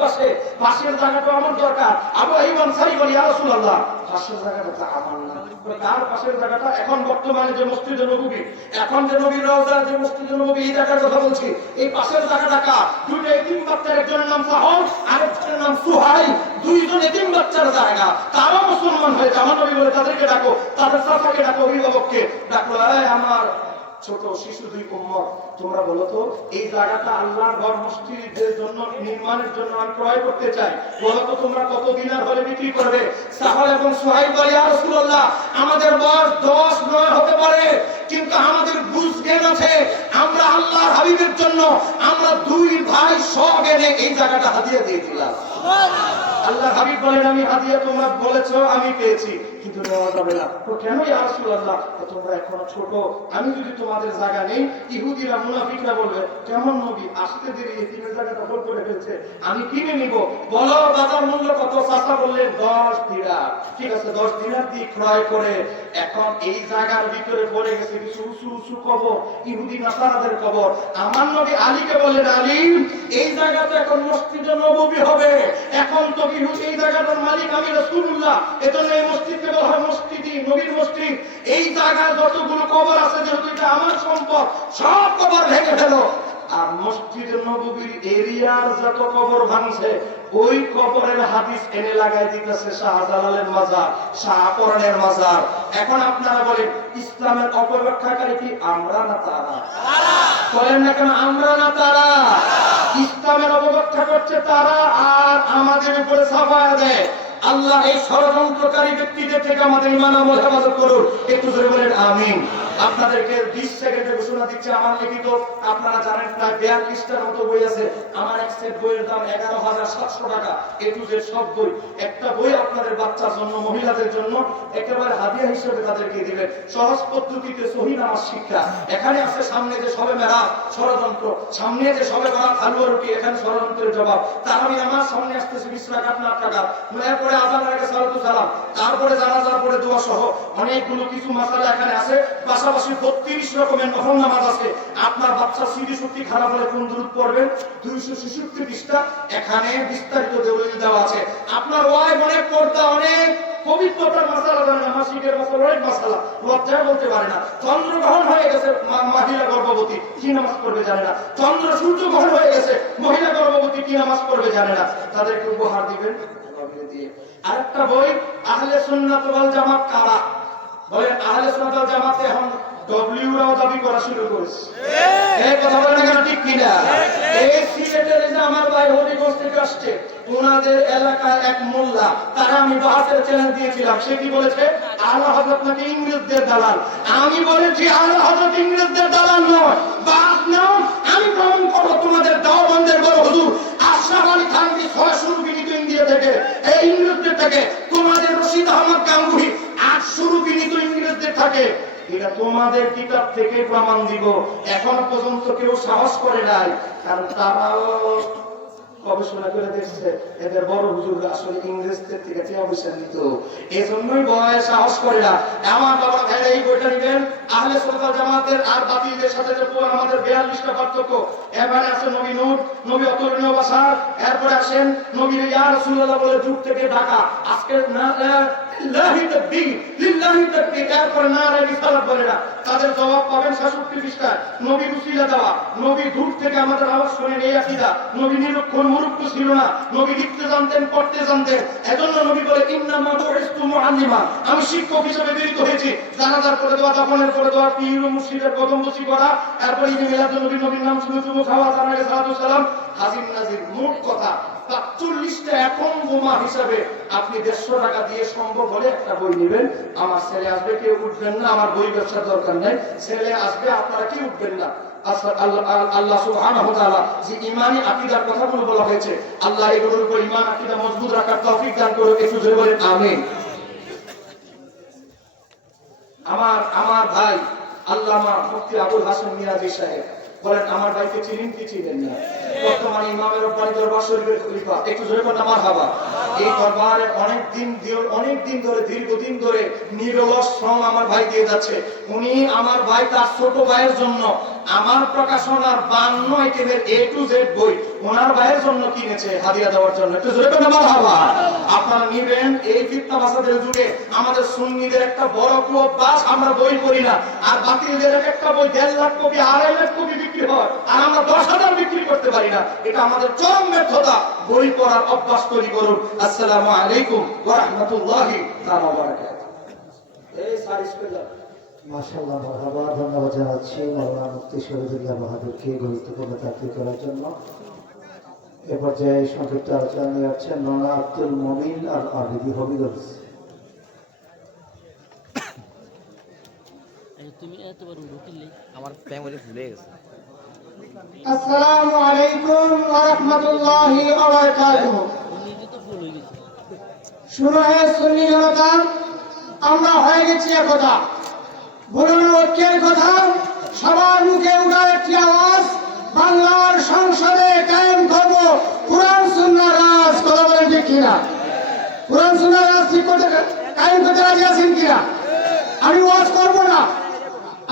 পাশের জায়গাটা আমার দরকার। আবু আইয়ুব আনসারী বলে ইয়া রাসূলুল্লাহ, পাশের জায়গাটা আমার না। তার পাশের জায়গাটা এখন বর্তমানে যে মসজিদে নববী, এখন যে নবীর রওজা, যে মসজিদে নববী, এই জায়গার কথা বলছি। এই পাশের জায়গাটা কার? দুটো এতিম বাচ্চার, একজনের নাম সাহল, আরেকজনের নাম সুহাইল, দুইজন এতিম বাচ্চার জায়গা। তারাও মুসলমান হয়েছে। আমার নবী বলে তাদেরকে ডাকো, তাদের চাচাকে ডাকো, অভিভাবককে ডাকলো, আমার ছোট শিশু দুই উম্মত, তোমরা বলো তো এই জায়গাটা আল্লাহর ঘর মসজিদের জন্য জন্য নির্মাণের জন্য আমি ক্রয় করতে চাই, বলো তো তোমরা কত দিনার হলে বিক্রি করবে? সাহাল এবং সুহাইল বলে, ইয়া রাসূলুল্লাহ, আমাদের বয়স 10 নয় হতে পারে, কিন্তু আমাদের বুঝ জ্ঞান আছে, আমরা আল্লাহর হাবিবের জন্য আমরা দুই ভাই সজ্ঞানে এই জায়গাটা হাদিয়া দিয়েছিলাম। আল্লাহর হাবিব বলেন, আমি হাদিয়া তোমরা বলেছো আমি পেয়েছি, কিন্তু নেওয়া যাবে না। তো কেন ইয়া রাসূলুল্লাহ? তোমরা এখনো ছোট, আমি যদি তোমাদের জায়গা নেই, ইহুদিরা মুনাফিকরা বলবে কেমন নবী আসতে দেরি, এতিমের জায়গা দখল করে ফেলছে, আমি কিনে নিব, বলো বাজার মূল্য কত? চাচা বললেন 10 দিনার। ঠিক আছে, 10 দিনার দিয়ে ক্রয় করে এখন এই জায়গার ভিতরে পড়ে গেছে কিছু উঁচু উঁচু কবর, ইহুদি নাসারাদের কবর। আমার নবী আলীকে বললেন, আলী এই জায়গাতে এখন মসজিদে নববী হবে, এখন তো ইহুদি এই জায়গাটার মালিক আমি রাসূলুল্লাহ, এজন্য এই মসজিদকে বলা হয় মসজিদি, নবীর মসজিদ। এই জায়গায় যতগুলো কবর আছে, যেহেতু এটা আমার সম্পদ, সব কবর ভেঙে ফেলো। আর মসজিদে নববীর এরিয়ার যত কবর ভাঙছে, ওই কবরের হাদিস এনে লাগাই দিতেছে শাহজালালের মাজার, শাহপরানের মাজার। এখন আপনারা বলেন, ইসলামের অপব্যাখ্যাকারী কি আমরা না তারা? বলেন না কেন আমরা না তারা? ইসলামের অপব্যাখ্যা করছে তারা, আর আমাদের উপরে সাফায়া দেয়। আল্লাহ এই ষড়যন্ত্রকারী ব্যক্তিদের থেকে আমাদের ঈমান আমল হেফাজত করুন। একটু জোরে বলেন আমিন। আপনাদেরকে 20 সেকেন্ডে ঘোষণা দিচ্ছি, আমার লিখিত আপনারা জানেন প্রায় 42টার মতো বই আছে। আমার এক সেট বইয়ের দাম 11,700 টাকা, এ টু জেড সব বই। একটা বই আপনাদের বাচ্চার জন্য, মহিলাদের জন্য একেবারে হাদিয়া হিসেবে তাদেরকে দিবেন। সহজ পদ্ধতিতে সহিহ নামাজ শিক্ষা। এখানে আছে সামনে যে সবে মেরাজ ষড়যন্ত্র, সামনে যে সবে বরাত হালুয়া রুটি, এখানে ষড়যন্ত্রের জবাব। তারাবি নামাজ সামনে আসতেছে 20 রাকাত না 8 রাকাত, এরপরে আযানের আগে সালাতু সালাম, তারপরে জানাজার পরে দোয়া সহ অনেকগুলো কিছু মাসালা এখানে আছে। পাশাপাশি 32 রকমের নফল নামাজ আছে। আপনার বাচ্চার স্মৃতিশক্তি খারাপ হলে কোন দুরূদ পড়বেন, 266 পৃষ্ঠা এখানে বিস্তারিত দলিল দেওয়া আছে। আপনার ওয়াই অনেক পড়তা, অনেক পবিত্রতার মাসালা জানে না, মাসিকের মাসালা, অনেক মাসালা লজ্জায় বলতে পারে না। চন্দ্রগ্রহণ হয়ে গেছে, মহিলা গর্ভবতী, কি নামাজ পড়বে জানে না। চন্দ্র সূর্য গ্রহণ হয়ে গেছে, মহিলা গর্ভবতী, কি নামাজ পড়বে জানে না। তাদেরকে উপহার দিবেন। আরেকটা বই আহলে সুন্নাত ওয়াল জামাত কারা? বলেন আহলে সুন্নাত ওয়াল জামাতে এখন ডব্লিউরাও দাবি করা শুরু করেছে। এই কথা বলেন কেন, ঠিক কিনা? এই সিলেটের যে আমার ভাই হরিগঞ্জ থেকে আসছে, ওনাদের এলাকায় এক মোল্লা, তারা আমি বাহাতের চ্যালেঞ্জ দিয়েছিলাম, সে কি বলেছে? আলা হযরত নাকি ইংরেজদের দালাল। আমি বলেছি আলা হযরত ইংরেজদের দালাল নয়, বাস নাও, আমি প্রমাণ করব তোমাদের দাওবন্দের বড় হুজুর আশরাফ আলী থানভী 600 রুপি নিত ইন্ডিয়া থেকে, এই ইংরেজদের থেকে। তোমাদের রশিদ আহমদ গাঙ্গুহি 800 রুপি নিত ইংরেজদের থেকে। এটা তোমাদের কিতাব থেকে প্রমাণ দিব। এখন পর্যন্ত কেউ সাহস করে নাই, কারণ তারাও গবেষণা করে দেখছে এদের বড় হুজুর আসলে ইংরেজদের থেকে পয়সা নিত, এজন্যই ভয় সাহস করে না। আমার বাবা ভাইরা এই বইটা নিবেন। আহলে সুন্নাত ওয়াল জামাতের আর বাতিলদের সাথে যে আমাদের 42টা পার্থক্য। এবারে আছে নবী নূর, নবী অতুলনীয় বাশার, এরপরে আসেন নবী ইয়া রাসূলুল্লাহ বলে যুগ থেকে ঢাকা। আজকে না লিল্লাহি তাকবীর, লিল্লাহি তাকবীর, এরপরে নারে রিসালাত বলে না। তাদের জবাব পাবেন 66 পৃষ্ঠায়। নবী উসিলা দেওয়া, নবী দূর থেকে আমাদের আওয়াজ শুনেন, এই আকীদা। নবী নিরক্ষর মূর্খ ছিল না, নবী লিখতে জানতেন, পড়তে জানতেন। এজন্য নবী বলে ইন্নামা বুইস্তু মুআল্লিমা, আমি শিক্ষক হিসেবে প্রেরিত হয়েছি। জানাজার পরে দোয়া, দাফনের পরে দোয়া, পীর ও মুর্শিদের কদম বসি করা, এরপর ঈদে মিলাদুন নবী, নবীর নাম শুনে চুমু খাওয়া, জানার আগে সালাতু সালাম, হাজির নাজির। মোট কথা ৪৫টা এখন বোমা হিসাবে আপনি 150 টাকা দিয়ে সম্ভব হলে একটা বই নেবেন। আমার ছেলে আসবে, কেউ উঠবেন না, আমার বই ব্যবসার দরকার নেই, ছেলে আসবে, আপনারা কি উঠবেন না। আল্লাহ সুবহানাহু ওয়া তাআলা যে ঈমানি আকীদার কথাগুলো বলা হয়েছে, আল্লাহ এগুলোর উপর ঈমান আকীদা মজবুত রাখার তৌফিক দান করুন। একটু জোরে বলেন আমিন। আমার ভাই আল্লামা মুফতি আবুল হাসান মিরাজি সাহেব বলেন, আমার ভাইকে চিনেন কি চিনেন না? বর্তমানে ইমামের রব্বানী দরবার শরীফের খলিফা। একটু জোরে বলেন মারহাবা। এই দরবারে অনেকদিন ধরে, দীর্ঘদিন ধরে নিরলস শ্রম আমার ভাই দিয়ে যাচ্ছে। উনি আমার ভাই তার ছোট ভাইয়ের জন্য আমার প্রকাশনার 52 আইটেমের A to Z বই ওনার ভাইয়ের জন্য কিনেছে হাদিয়া দেওয়ার জন্য। একটু জোরে বলেন মারহাবা। আপনারা নিবেন। এই ফিতনা ফাসাদের যুগে আমাদের সুন্নিদের একটা বড় অভ্যাস, আমরা বই পড়ি না, আর বাতিলদের একটা বই 1.5 লাখ কপি 2.5 লাখ কপি বিক্রি হয়, আর আমরা 10,000 বিক্রি করতে পারি না। এটা আমাদের চরম ব্যর্থতা। বই পড়ার অভ্যাস তৈরি করুন। আসসালামু আলাইকুম ওয়া রাহমাতুল্লাহি ওয়া বারাকাতুহু। এই সারিস পেলাম মাশাআল্লাহ, মারহাবা। ধন্যবাদ জানাচ্ছি মাওলানা মুফতি শহীদুল্লাহ বাহাদুরকে গুরুত্বপূর্ণ তাকরীর করার জন্য। এ পর্যায়ে সংক্ষিপ্ত আলোচনা নিয়ে যাচ্ছেন নওনা আব্দুল মমিন আর আবিদি হবিগঞ্জ। তুমি এতবার উঠলে আমার ফ্যামিলি ভুলে গেছে। আসসালামু আলাইকুম ওয়া রাহমাতুল্লাহি ওয়া বারাকাতুহু। নিজে তো ভুল হয়ে গেছে। শুনো হে সুন্নি জনতা, আমরা হয়ে গেছি একতা। বলুন ঐক্যের কথা সবার মুখে উঠা একটি আওয়াজ, বাংলার সংসদে কায়েম করব কুরআন সুন্নাহ রাজ। কথা বলেন ঠিক কিনা? কুরআন সুন্নাহ রাজ ঠিক করতে কায়েম করতে রাজি আছেন কিনা? আমি ওয়াজ করব না,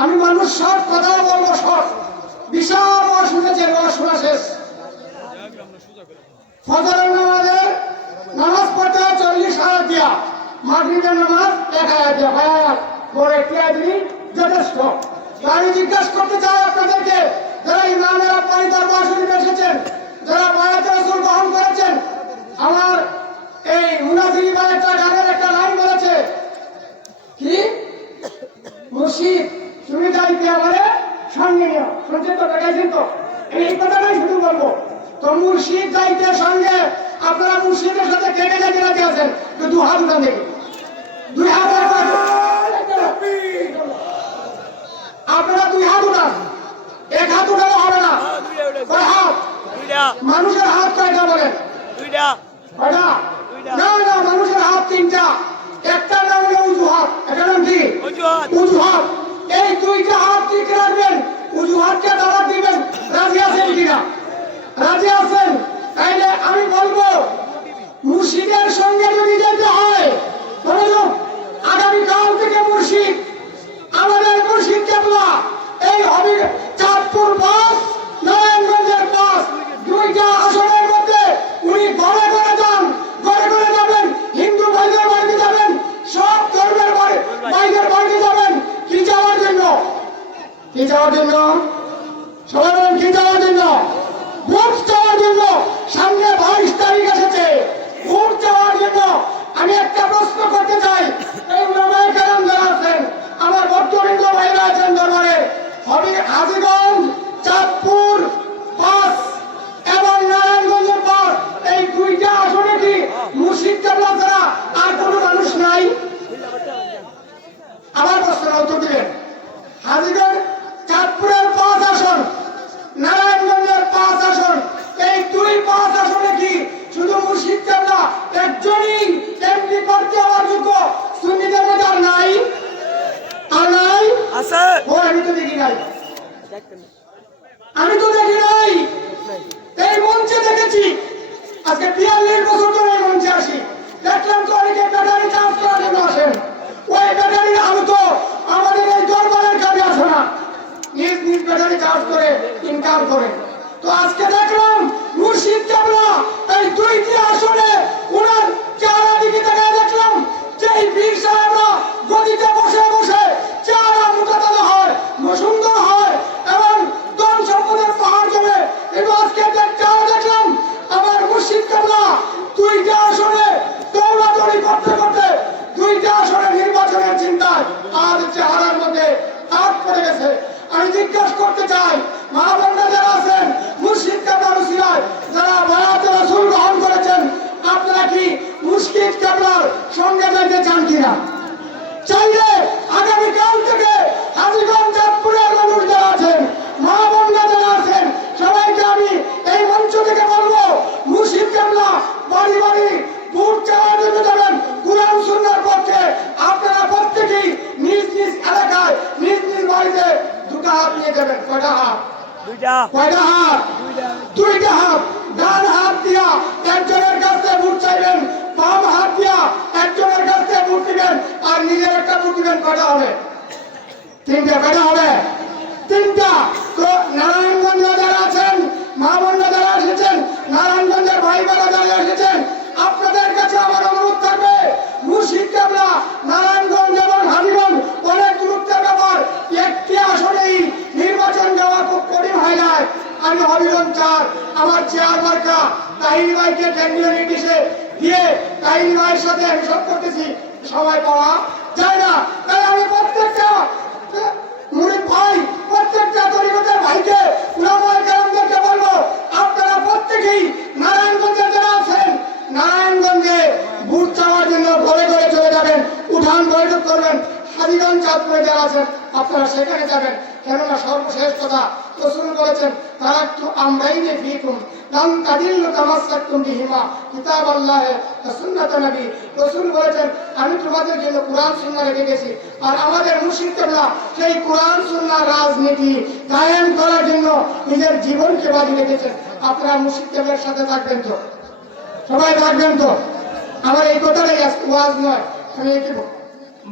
আমি মানুষ সব কথা বলবো সব। বিশাল ওয়াজ শুনেছেন, ওয়াজ শোনা শেষ। ফজরের নামাজ পড়তে 40 আয়াত দিয়া, মাগরিবের নামাজ 1 আয়াত দিয়া, আয়াত পড়ে তিয়াদি যথেষ্ট। তো আমি জিজ্ঞাসা করতে চাই আপনাদেরকে, যারা ইমামের আব্বানি দরবার শরীফে এসেছেন, যারা বায়াতে রাসূল গ্রহণ করেছেন, আমার এই মুনাফিক ভাই একটা গানের একটা লাইন বলেছে কি, মুর্শিদ তুমি যাইতে আমারে সঙ্গে নিও। শুনছেন তো, দেখাইছেন তো? এই কথাটাই শুধু বলবো। তো মুর্শিদ যাইতে সঙ্গে আপনারা মুর্শিদের সাথে কেটে যেতে রাজি আছেন? তো 2 হাত উঠান দেখি, 2 হাত। আপনারা 2 হাত উঠান, 1 হাত উঠালে হবে না। কয় হাত? মানুষের হাত কয়টা বলেন? কয়টা? না না, মানুষের হাত 3টা। একটা নাম হলো উজুহাত, একটা নাম কি? উজুহাত। এই 2টা হাত ঠিক রাখবেন, উজুহাতকে দাঁড়া দিবেন। রাজি আছেন কিনা? রাজি আছেন? তাইলে আমি বলবো মুর্শিদের সঙ্গে যদি যেতে হয়, আগামীকাল থেকে মুর্শিদ, আমাদের মুর্শিদ কেবলা এই হবে চাঁদপুর 5, নারায়ণগঞ্জের 5, 2টা আসনের মধ্যে উনি ঘরে ঘরে যান, ঘরে ঘরে যাবেন, হিন্দু ভাইদের বাড়িতে যাবেন, সব ধর্মের ভাইদের বাড়িতে যাবেন। কি যাওয়ার জন্য? কি যাওয়ার জন্য? সবাই বলেন কি যাওয়ার জন্য? ভোট চাওয়ার জন্য। সামনে 22 তারিখ এসেছে, ভোট চাওয়ার জন্য। আমি একটা প্রশ্ন করতে চাই, এই উলামায়ে কেরাম যারা আছেন, আমার ভক্তবৃন্দ ভাইরা আছেন দরবারে, হাজীগঞ্জ, চাঁদপুর 5 এবং নারায়ণগঞ্জের 5, এই 2টা আসনে কি মুর্শিদ কেবলা ছাড়া আর কোনো মানুষ নাই? আবার প্রশ্নের উত্তর দিবেন। হাজীগঞ্জ, চাঁদপুরের 5 আসন, নারায়ণগঞ্জের 5 আসন, এই 5 আসনে কি শুধু মুর্শিদ কেবলা একজনই এমপি প্রার্থী হওয়ার যোগ্য? সুন্নিদের মধ্যে আর নাই? আর নাই? ও আমি তো দেখি নাই, আমি তো দেখি নাই। এই মঞ্চে দেখেছি, আজকে 42 বছর ধরে এই মঞ্চে আসি, দেখলাম তো অনেকে ব্যাটারি চার্জ করার জন্য আসেন। ওই ব্যাটারির আলো তো আমাদের এই দরবারের কাজে আসে না, নিজ নিজ ব্যাটারি চার্জ করে ইনকাম করে। তো আজকে দেখলাম মুর্শিদ কেবলা এই 2টি আসনে ওনার চেহারা দিকে তাকায় দেখলাম যে এই পীর সাহেবরা গদিতে বসে বসে চেহারা মোটাতাজা হয়, সুন্দর হয় এবং ধন সম্পদের পাহাড় জমে। কিন্তু আজকে দেখলাম আমার মুর্শিদ কেবলা 2টা আসনে দৌড়াদৌড়ি করতে করতে 2টা আসনে নির্বাচনের চিন্তায় আর চেহারার মধ্যে দাগ পড়ে গেছে। আমি জিজ্ঞাসা করতে চাই, মা বোনরা যারা আছেন, মুর্শিদ কেবলার উসিলায় যারা বায়াতে রাসূল গ্রহণ করেছেন, আপনারা কি মুর্শিদ কেবলার সঙ্গে যেতে চান কিনা? চাইলে আগামীকাল থেকে হাজীগঞ্জ, চাঁদপুরের মানুষ যারা আছেন, মা বোনরা যারা আছেন, সবাইকে আমি এই মঞ্চ থেকে বলবো, মুর্শিদ কেবলা বাড়ি বাড়ি ভোট চাওয়ার জন্য যাবেন কুরআন সুন্নাহর পক্ষে। আপনারা প্রত্যেকেই নিজ নিজ এলাকায়, নিজ নিজ বাড়িতে 2টা হাত নিয়ে যাবেন। কয়টা হাত? 2টা। কয়টা হাত? 2টা হাত। ডান হাত দিয়া একজনের কাছে ভোট চাইবেন, বাম হাত দিয়া একজনের কাছে ভোট দিবেন, আর নিজের একটা ভোট দিবেন। কয়টা হবে? 3টা। কয়টা হবে? 3টা। তো নারায়ণগঞ্জে যারা আছেন, মা বোনরা যারা এসেছেন, নারায়ণগঞ্জের ভাই বোনেরা যারা এসেছেন, আপনাদের কাছে আমার অনুরোধ থাকবে, মুর্শিদ কেবলা নারায়ণগঞ্জ এবং হাজীগঞ্জ অনেক দূরত্বের ব্যাপার, একটি আসনেই নির্বাচন দেওয়া খুব কঠিন হয় না। আমি হবিগঞ্জ 4, আমার চেয়ার মার্কা তাহিরি ভাইকে কেন্দ্রীয় নির্দেশে দিয়ে তাহিরি ভাইয়ের সাথে আমি সব করতেছি, সময় পাওয়া যায় না। তাই আমি প্রত্যেকটা মুরিদ ভাই, প্রত্যেকটা তরিকতের ভাইকে, উলামায়ে কেরামদেরকে বলবো, আপনারা প্রত্যেকেই না করবেন হাজিগঞ্জ চাঁদপুরে যারা আছেন আপনারা সেখানে যাবেন। কেননা সর্বশেষ কথা রাসূল বলেছেন তারাকতু আমরাইনি ফীকুম লান তাদিল্লু তামাসসাকতুম বিহিমা কিতাবাল্লাহ ওয়া সুন্নাত নবী। রাসূল বলেছেন আমি তোমাদের জন্য কোরআন সুন্নাহ রেখে গেছি, আর আমাদের মুর্শিদ কেবলা সেই কোরআন সুন্নাহ রাজনীতি কায়েম করার জন্য নিজের জীবনকে বাজি রেখেছেন। আপনারা মুর্শিদ কেবলার সাথে থাকবেন তো? সবাই থাকবেন তো? আমার এই কথাটাই ওয়াজ নয়, আমি একে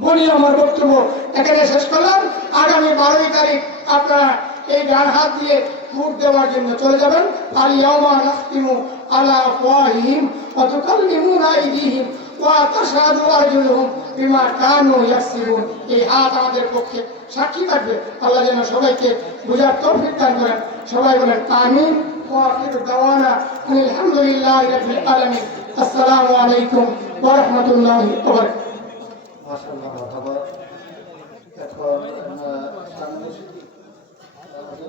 বলি আমার বক্তব্য এখানে শেষ করলাম। আগামী 12 তারিখ আপনারা এই ডান হাত দিয়ে মুখ দেওয়ার জন্য চলে যাবেন। আল ইয়াউমা নাখতিমু আলা আফওয়াহিহিম ওয়া তুকাল্লিমুনা আইদিহিম ওয়া তাশহাদু আরজুলুহুম বিমা কানু ইয়াকসিবুন। এই হাত আমাদের পক্ষে সাক্ষী থাকবে। আল্লাহ যেন সবাইকে বুঝার তৌফিক দান করেন। সবাই বলেন আমিন। ওয়া আখিরু দাওয়ানা আলহামদুলিল্লাহি রাব্বিল আলামিন। আসসালামু আলাইকুম ওয়া রাহমাতুল্লাহি ওয়া বারাকাতুহু। মাশাআল্লাহ মারহাবা। এখন সামনে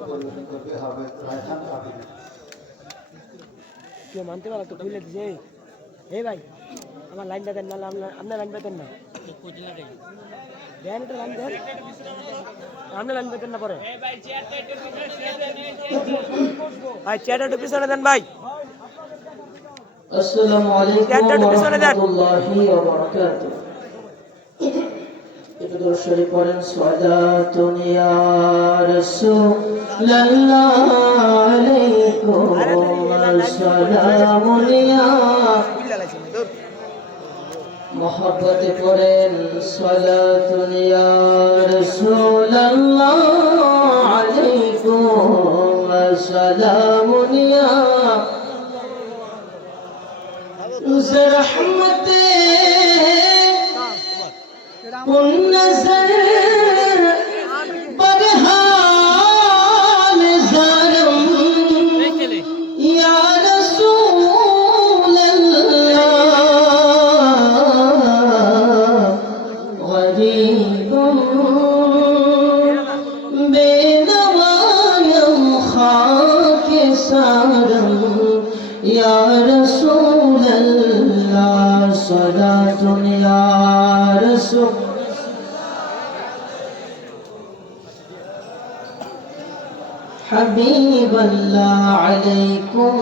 পরিবেশন করবে হাফেজ রায়হান আবিদ। কেউ মানতে পারো তো ভুলে দিছে। এই ভাই আমার লাইনটা দেন, না আপনার লাইন পেতেন না, দেন তো লাইন দেন, আপনার লাইন পেতেন না পরে ভাই চেয়ারটা একটু পিছনে দেন ভাই। আসসালামু আলাইকুম ওয়া রাহমাতুল্লাহি ওয়া বারাকাতুহু। একটু শরীফ পড়েন সালাতুন ইয়া রাসূলুল্লাহ আলাইকুম সালামুন ইয়া মোহাব্বতে পড়েন সালাতুন ইয়া রাসূলুল্লাহ আলাইকুম সালামুন ইয়া रहमते नजर बरहान ज़रम या रसूल अल्लाह गरीबम बेनवायम खाके सारम या रसूल अल्लाह सलातुन या रसूल हबीब अल्लाह अलैकुम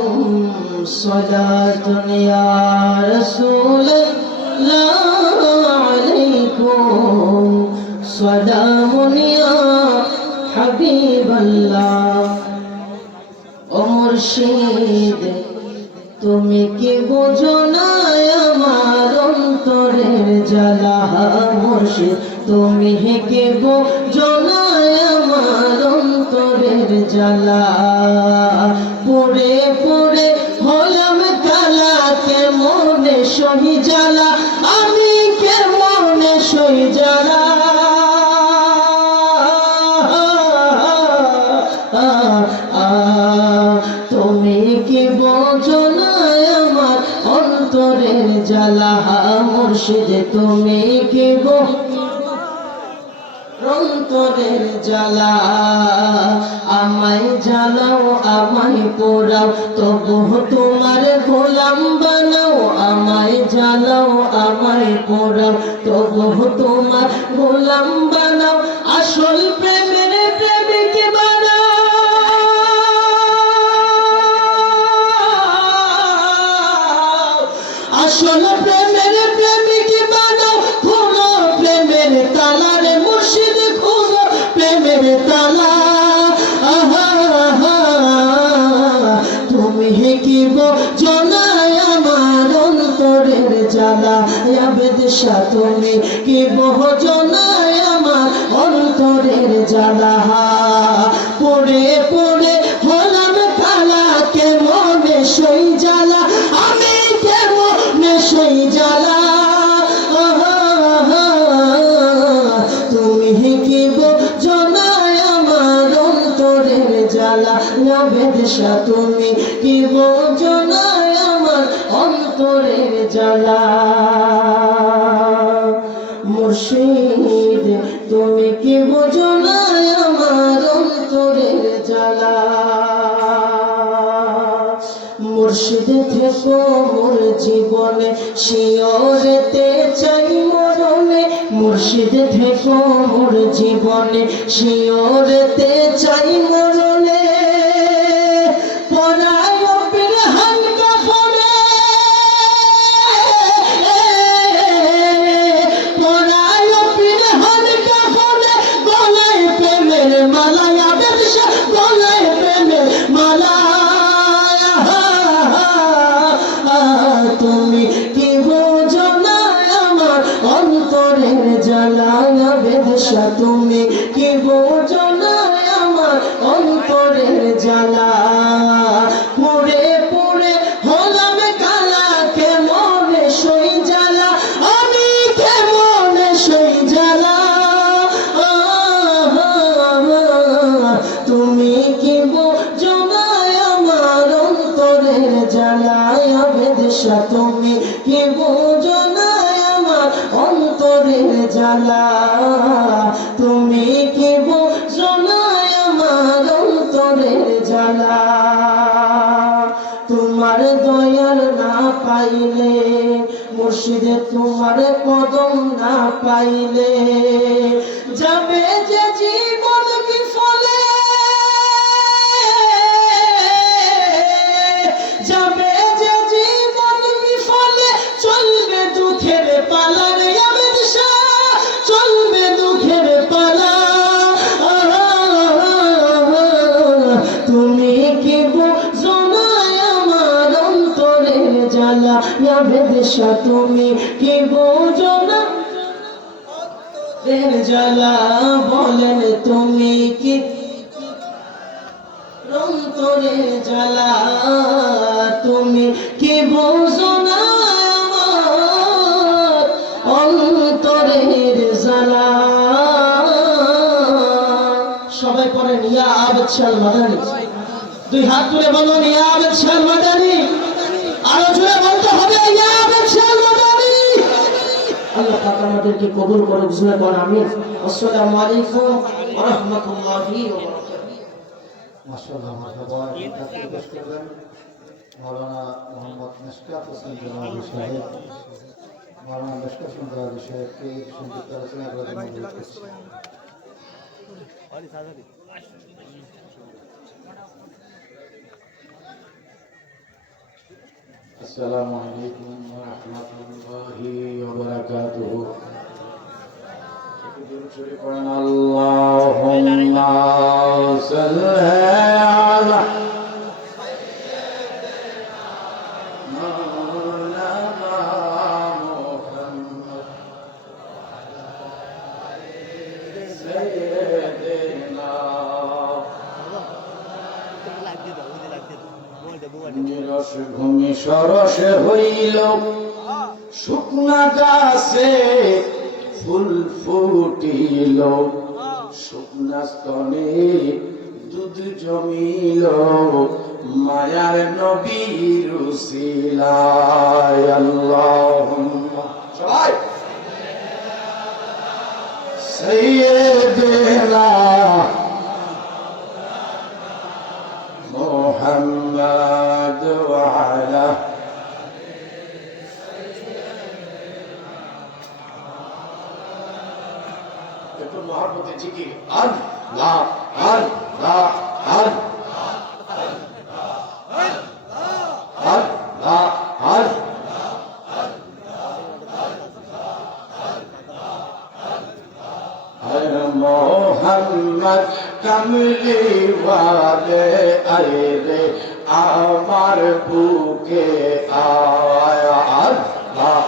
सलातुन या रसूल अल्लाह अलैकुम सलामुन या हबीब अल्लाह ओ मुर्शिद তুমি কি বোঝো না আমার অন্তরের জ্বালা মুর্শিদ তুমি কি বোঝো না আমার অন্তরের জ্বালা পড়ে পড়ে হলাম কালা কেমনে সহি জ্বালা আমি কেমনে সহি জ্বালা তুমি কি বোঝো না আমার অন্তরের জ্বালা মুর্শিদ তুমি কি অন্তরের জ্বালা আমায় জ্বালাও আমায় পোড়াও তবু তোমার গোলাম বানাও আমায় জ্বালাও আমায় পোড়াও তবু তোমার গোলাম বানাও আসল প্রেমের প্রেমিক বানাও আসল প্রেমের প্রেমিক বানাও খুলো প্রেমের তালার মুর্শিদ খুলো প্রেমের তালা তুমি কি বোঝো না আমার অন্তরের জ্বালা বেদশা তুমি কি বোঝো না আমার অন্তরের জ্বালা পড়ে পড়ে হলাম কালা কেমনে সই জ্বালা আমি কেমনে সই জ্বালা তুমি কি বোঝো না আমার অন্তরের জ্বালা বেদশা তুমি কি বোঝো না আমার অন্তরের জ্বালা মুর্শিদ তুমি কি বোঝো না আমার অন্তরের জ্বালা মুর্শিদ থেকো মোর জীবনে শিয়রেতে চাই মরণে মুর্শিদ থেকো মোর জীবনে শিওরতে চাই মরণে পরায় বিরহান কাফনে পরায় বিরহান কাফনে গলায় প্রেমের মালা আবেদশা গলায় প্রেমের মালা তুমি কি বোঝো না আমার অন্তরের জ্বালা বেদশা তুমি কি বোঝো না আমার অন্তরের জ্বালা পুরে পুরে হলাম কালা কেমনে সই জ্বালা আমি কেমনে সই জ্বালা তুমি কি বোঝো না আমার অন্তরের জ্বালা বেদশা তুমি কি বোঝো না আমার অন্তরের জ্বালা তুমি কি বোঝো না আমার অন্তরের জ্বালা তোমার দয়ার না পাইলে মুর্শিদে তোমার কদম না পাইলে যাবে যে জীবন বিফলে যাবে যে জীবন বিফলে চলবে দুঃখের পালা রে আবেদশা চলবে দুঃখের পালা তুমি কি বোঝো না আমার অন্তরের জ্বালা আবেদশা তুমি কি বোঝো না অন্তরের জ্বালা বলেন তুমি কি অন্তরের জ্বালা তুমি কি বোঝো না আমার অন্তরের জ্বালা সবাই পড়েন ইয়া আবেদ শাহ মাদানী দুই হাত তুলে বলুন ইয়া আবেদ শাহ মাদানী আরো জোরে বলতে হবে ইয়া আবেদ শাহ মাদানী আল্লাহ পাক আমাদেরকে কবুল করুক জোরে বল আমিন আসসালামু আলাইকুম ওয়া রাহমাতুল্লাহি ওয়া বারাকাতুহু মাশাআল্লাহ মারহাবা পেশ করবেন মাওলানা মোহাম্মদ মিশকাত হোসেন জানাবি সাহেব মাওলানা মিশকাত হোসেন জানাবি সাহেবকে সংযুক্ত রচনা করে অনুরোধ করছি السلام عليكم ورحمة الله وبركاته. اللهم صل على مولانا محمد سيدنا নিরস ভূমি সরসে হইল শুকনা গাছে ফুল ফুটিল শুকনা স্তনে দুধ জমিল মায়ার নবীর উসিলায় আল্লাহুম্মা সবাই সাইয়্যিদিনা মুহাম্মদ ওয়া আলা একটু মহব্বতে জিকির আল্লাহ আল্লাহ আল্লাহ আল্লাহ আল্লাহ মোহাম্মদ কমলি ওয়ালে আইরে আমার বুকে আয়া আল্লাহ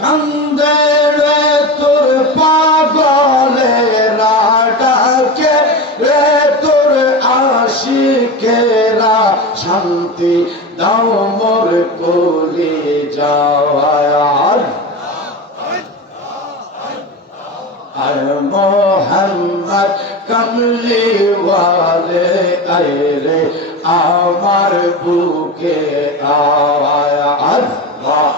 কান্দে রে তোর পাগলেরা ডাকে রে তোর আশিকেরা শান্তি দাও মোর কোলে যাওয়ার আর মোহাম্মদ কমলি ওয়ালে আইরে আমার বুকে আয়া আল্লাহ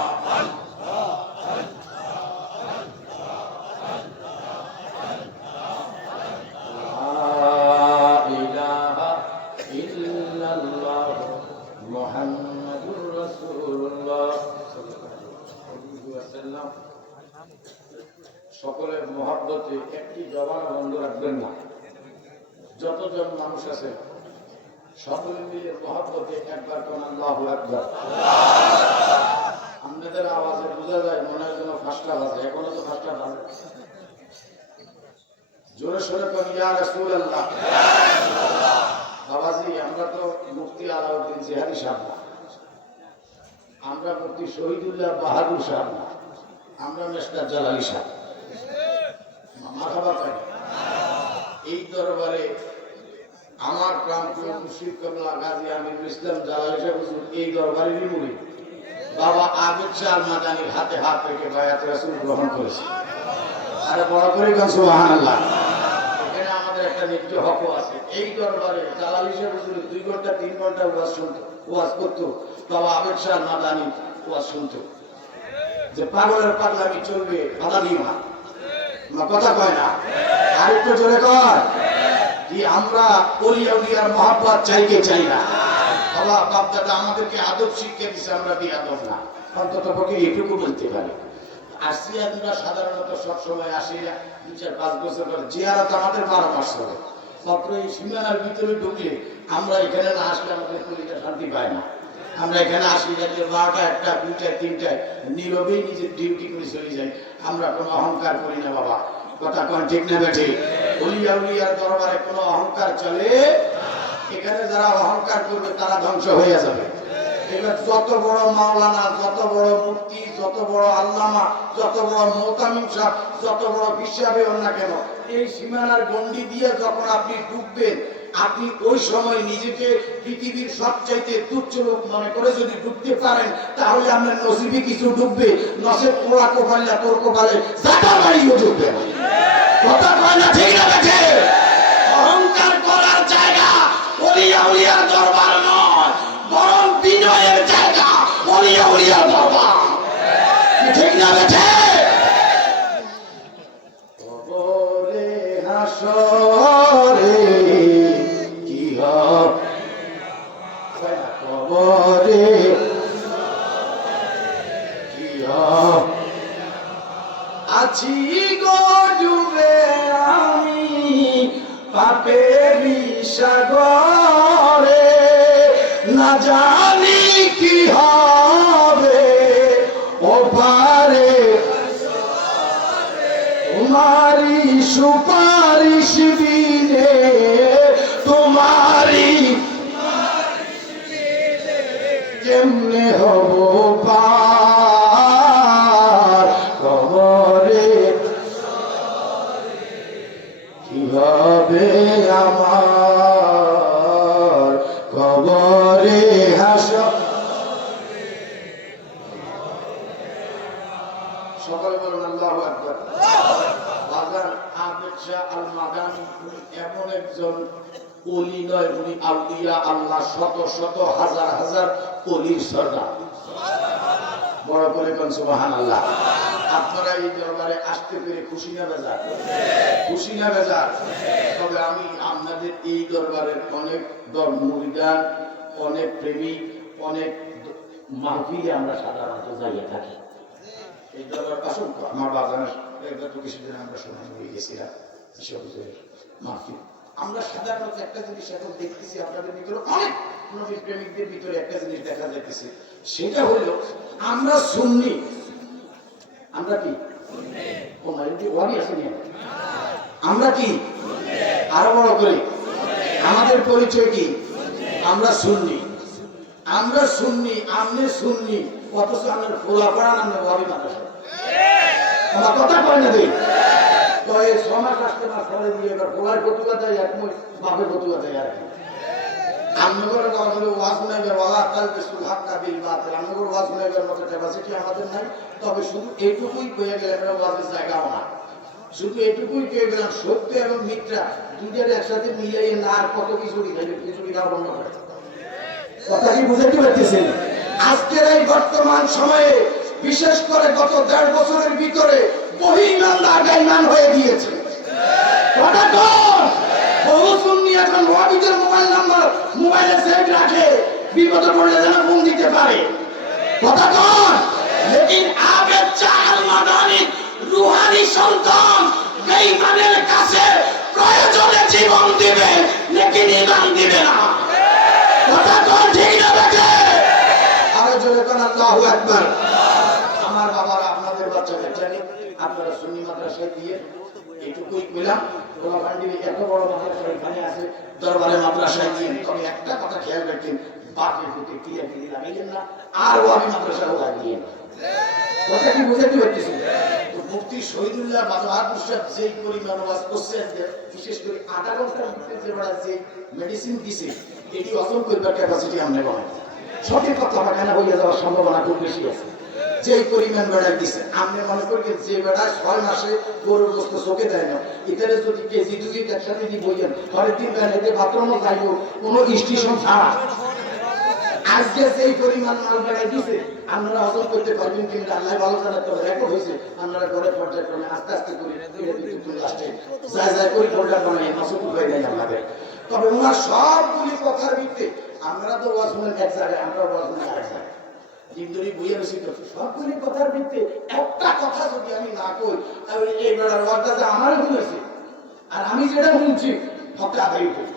محمد رسول الله ওয়াসাল্লাম সকলের মহব্বতে একটি জবান বন্ধ রাখবেন না। যতজন মানুষ আছে সকলে মিলে মহব্বতে একবার কোন আল্লাহু আকবার। আপনাদের আওয়াজে বোঝা যায় মনে হয় যেন 5টা বাজে, এখনো তো 5টা বাজে। জোরে সোরে কোন ইয়া রাসূলুল্লাহ। বাবাজি, আমরা তো মুফতি আলাউদ্দিন জিহাদি সাহেব না, আমরা মুফতি শহীদুল্লাহ বাহাদুর সাহেব না, আমরা মেস্টার জালালি সাহেব। মারহাবা তাই। এই দরবারে আমার প্রাণপ্রিয় মুর্শিদ কেবলা গাজী আমিরুল ইসলাম জালালি সাহেব হুজুর এই দরবারেরই মুরিদ বাবা আবেদ শাহ মাদানির হাতে হাত রেখে বায়াত রাসূল গ্রহণ করেছে। আরে বড় করে গান সুবহানাল্লাহ। এখানে আমাদের একটা নিত্য হক আছে। এই দরবারে জালালি সাহেব হুজুর 2 ঘন্টা 3 ঘন্টা ওয়াজ করতো, বাবা আবেদ শাহ মাদানি ওয়াজ শুনতো। যে পাগলের পাগলামি চলবে বাধা দিও না, কথা কয় না, আর একটু জোরে কয় কি আমরা ওলিয়া উলিয়ার মহব্বত চাইকে চাই না। বাবা বাপ দাদা আমাদেরকে আদব শিক্ষা দিচ্ছে, আমরা বেয়াদব না, অন্তত পক্ষে এটুকু বলতে পারি। আসছি আমরা সাধারণত সবসময় আসি না, 2-4-5 বছর পরে জিয়ারত আমাদের 12 মাস চলে। মাত্র এই সীমানার ভিতরে ঢুকলে আমরা এখানে না আসলে আমাদের কলিটা শান্তি পায় না। আমরা এখানে আসি যাতে 12টা 1টা 2টা 3টায় নীরবেই নিজের ডিউটি করে চলে যাই। আমরা কোনো অহংকার করি না বাবা, কথা কোন ঠিক না বেঠি? ওলিয়া উলিয়ার দরবারে কোনো অহংকার চলে? এখানে যারা অহংকার করবে তারা ধ্বংস হয়ে যাবে। এবার যত বড় মাওলানা, যত বড় মুফতি, যত বড় আল্লামা, যত বড় মুতামিম সাহেব, যত বড় বিশ্বাবে হন না কেন, এই সীমানার গণ্ডি দিয়ে যখন আপনি ডুববেন, আপনি ওই সময় নিজেকে পৃথিবীর সবচাইতে তুচ্ছ লোক মনে করে যদি ডুবতে পারেন, তাহলে আপনার নসিবে কিছু ডুববে, নসিব পোড়া কোপাল্লা তোর কোপালে জায়গা বাড়িও ডুববে। কথা কয় না ঠিক না বেঠে? অহংকার করার জায়গা ওলিয়া উলিয়ার দরবার নয়, বরং বিনয়ের জায়গা ওলিয়া উলিয়ার দরবার। ঠিক না বেঠে? কবরে হাসরে কি হবে, কবরে কি হবে, আছি গো ডুবে আমি পাপেরই সাগরে, না জানি কি হবে ও পারে, তোমারি সুপারিশ বিনে, তোমারি কেমনে হব পার, কবরে কি হবে আমার, কবরে হাসর। সকলে বলুন আল্লাহু আকবার। বাজার আবেদ শাহ আল মাদানী এমন একজন ওলি নয়, উনি আউলিয়া আল্লাহ, শত শত হাজার হাজার ওলির সর্দার। বড় করে কোন সুবহানাল্লাহ। আপনারা এই দরবারে আসতে পেরে খুশি না বেজার? খুশি না বেজার? তবে আমি আপনাদের এই দরবারের অনেক মুরিদান, অনেক প্রেমিক, অনেক মাহফিলে আমরা সাধারণত যাইয়ে থাকি। এই দরবার অসংখ্য আমার বাগানের গত কিছুদিন আমরা সময় হয়ে গেছিলাম মাহফিল। আমরা সাধারণত একটা জিনিস এখন দেখতেছি আপনাদের ভিতরে, অনেক নবী প্রেমিকদের ভিতরে একটা জিনিস দেখা যাইতেছে, সেটা হলো আমরা সুন্নি। আমরা কি আমরা কি আরো বড় করে আমাদের পরিচয় কি? আমরা সুন্নি। আমরা সুন্নি, আমনে সুন্নি, অথচ আমরা ফোলা পড়ান, আমরা ওয়াবি মাদ্রাসা। আমার কথা কয় না দেই তো এই সমাজ আসতে না ফলে দিয়ে এবার ফোলার বতুয়া দেয়, এক বাপের বতুয়া দেয় আর কি। আমনগরের ওয়াজ শুনাইবার ওয়ালা কাল বিসুল হাক্কা বিল বাতিল, আমনগর ওয়াজ শুনাইবার মতো ক্যাপাসিটি আমাদের নাই। তবে শুধু এইটুকুই কয়ে গেলে আমরা ওয়াজের জায়গাও না, শুধু এইটুকুই কয়ে গেলাম সত্য এবং মিথ্যা দুইটার একসাথে মিলিয়ে না আর কত খিচুড়ি খাইবে, খিচুড়ি খাওয়া বন্ধ করে। কথা কি বুঝাতে পারতেছেন? আজকের এই বর্তমান সময়ে বিশেষ করে গত 1.5 বছরের ভিতরে বহির্মান আগাইমান হয়ে গিয়েছে। কথা কর, বহু সুন্নি এখন ওয়াবিদের মোবাইল নাম্বার মোবাইলে সেভ রাখে, বিপদে পড়লে যেন ফোন দিতে পারে। কথা কন। লেকিন আবেদ চাল মাদানি রুহানি সন্তান বেঈমানের কাছে প্রয়োজনে জীবন দিবে, লেকিন ঈমান দিবে না। কথা কন, ঠিক না বেঠে? আরো জোরে কোন আল্লাহু আকবার। আমার বাবারা, আপনাদের বাচ্চাদের জানি আপনারা সুন্নি মাদ্রাসায় দিয়ে এইটুকুই কইলাম। গোলা ভান্ডির এত বড় মাদ্রাসা এখানে আছে, দরবারে মাদ্রাসায় দিয়ে। তবে একটা কথা খেয়াল রাখেন, বাপের প্রতি ক্রিয়া ফিরি লাগাইলেন না, আর ও আমি মাদ্রাসা লাগিয়ে না। কথা কি বুঝাতে পারতেছি? তো মুফতি শহীদুল্লাহ বাহাদুর সাহেব যেই পরিমাণ ওয়াজ করছেন, বিশেষ করে 8 ঘন্টার ভিতরে যে বড় যে মেডিসিন দিছে, এটি অচল করবার ক্যাপাসিটি আমরা বানাই। সঠিক কথা আমার কেন হইয়া যাওয়ার সম্ভাবনা খুব বেশি আছে। যেই পরিমাণ বেড়া দিছে, আপনি মনে করেন যে বেড়া 6 মাসে গরুর গোস্ত চোখে দেয় না, এটারে যদি কেজি 2 একসাথে দিয়ে বইয়েন, পরের দিন বেড়াতে বাথরুমও যাইব কোনো স্টেশন ছাড়া। আজকে যেই পরিমাণ মাল বেড়াই দিছে, আপনারা হজম করতে পারবেন কিন্তু আল্লাহ ভালো জানার তো রেকর্ড হয়েছে। আপনারা ঘরে পর্যায়ক্রমে আস্তে আস্তে করে লাস্টে যায় যায় করে ফোল্ডার বানাই মাসুক হয়ে যায় আমাদের। তবে ওনার সবগুলি কথার ভিত্তিতে আমরা তো ওয়াজ শুনেন এক জায়গায়, আমরা ওয়াজ শুনেন আরেক জায়গায়, দিনদরি বইয়ে বেশি করছি। সবগুলি কথার ভিত্তিতে একটা কথা যদি আমি না কই, তাহলে এই বেড়ার ওয়াজটা যে আমার শুনেছি আর আমি যেটা শুনছি হকটা আদায় করি।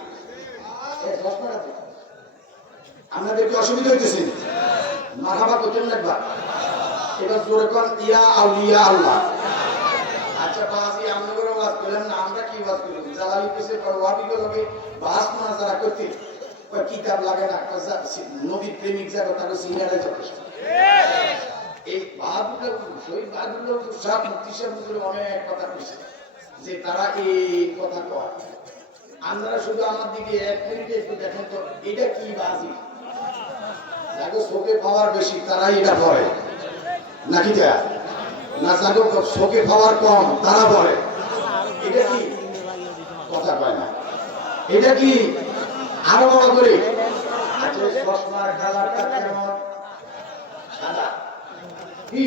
আপনাদেরকে অসুবিধা হইতেছে? মারহাবা করতেন লাগবা। এবার জোরে কোন ইয়া আউলিয়া আল্লাহ। আচ্ছা বাসি আমরা করে ওয়াজ করলাম না, আমরা কি ওয়াজ করলাম? জালালি পেছে ওয়াবিকে লগে বাস মানাজারা করতে কয় কিতাব লাগে না, নবীর প্রেমিক জায়গা তাকে সিনিয়রে যথেষ্ট। এই বাহাদুর শহীদ বাহাদুর সাহেব মুফতি সাহেব অনেক কথা কইছে যে তারা এই কথা কয়। আপনারা শুধু আমার দিকে 1 মিনিট একটু দেখেন তো, এটা কি বাজি? যাকে চোখে পাওয়ার বেশি তারাই এটা পড়ে নাকি? না যাকে চোখে পাওয়ার কম তারা পড়ে। এটা কি কথা কয় না? এটা কি আরো বড় করে? আচ্ছা, চশমার কালারটা কেমন? সাদা। কি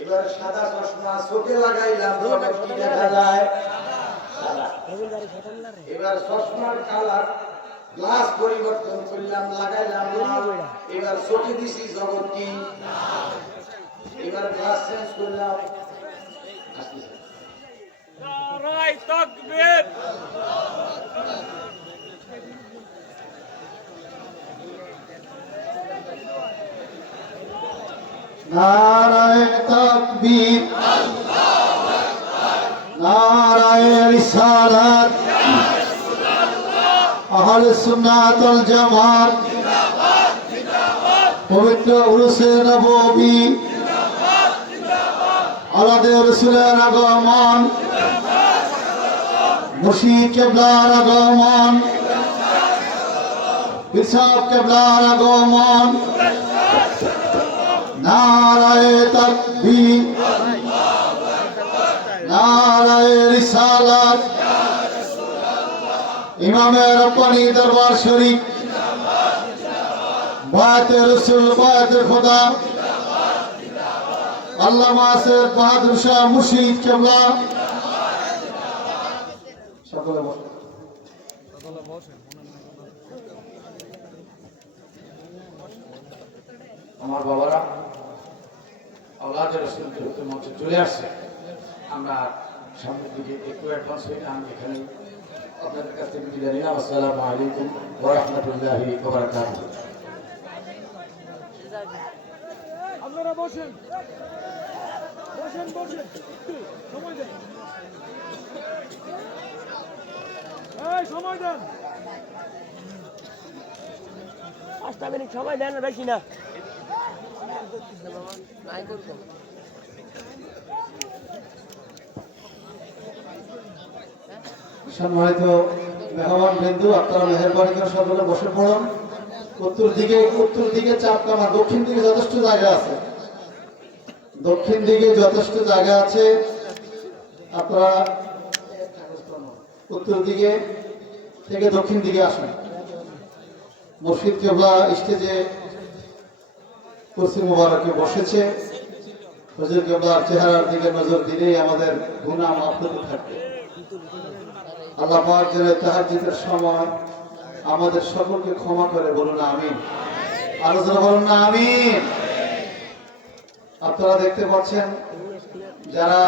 এবার সাদা চশমা চোখে লাগাইলাম, কি দেখা যায়? সাদা। এবার চশমার কালার গ্লাস পরিবর্তন করলাম, লাগাইলাম, এবার চোখে দিছি জগৎ কি? এবার গ্লাস চেঞ্জ করলাম। নারায়ে তাকবীর, নারায়ে রিসালাত, আহলে সুন্নাত ওয়াল জামাত, পবিত্র উরুসে নববী, আলাদে রাসূলের আগমন, মুর্শিদ কিবলার আগমন, বিশাপ কিবলার আগমন। নারায়ে তাকবীর, নারায়ে রিসালাত, ইমামে রব্বানি দরবার শরীফ, বায়াতে রাসূল, বায়াতে খোদা, আল্লামা সৈয়দ বাহাদুর শাহ মুর্শিদ কিবলা। সকলে বসুন। আমার বাবারা, আওলাদের রাসূলকে মঞ্চে চলে আসছে। আমরা সামনের দিকে একটু অ্যাডভান্স হয়ে আমি এখানে আপনাদের কাছ থেকে বিদায় নিলাম। আসসালামু আলাইকুম ওয়া রাহমাতুল্লাহি ওয়া বারাকাতুহু। আপনারা বসেন, বসেন, বসেন, সময় দেন, সময় দেন, 5টা মিনিট সময় দেন, বেশি না। সম্মানিত মেহমান বিন্দু, আপনারা মেহেরবানি করে সকলে বসে পড়ুন। উত্তর দিকে চাপকানা, দক্ষিণ দিকে যথেষ্ট জায়গা আছে, দক্ষিণ দিকে যথেষ্ট জায়গা আছে। আপনারা উত্তর দিকে থেকে দক্ষিণ দিকে আসুন। মুর্শিদ কিবলা স্টেজে কুরসি মুবারকে বসেছে। হুজুর কিবলার চেহারার দিকে নজর দিলেই আমাদের গুনাহ মাফ হতে থাকবে। আল্লাহ পাক যেন তাহাজ্জুদের সময় আমাদের সকলকে ক্ষমা করে, বলুন আমিন। আলোচনা বলুন না আমিন। আপনারা দেখতে পাচ্ছেন যারা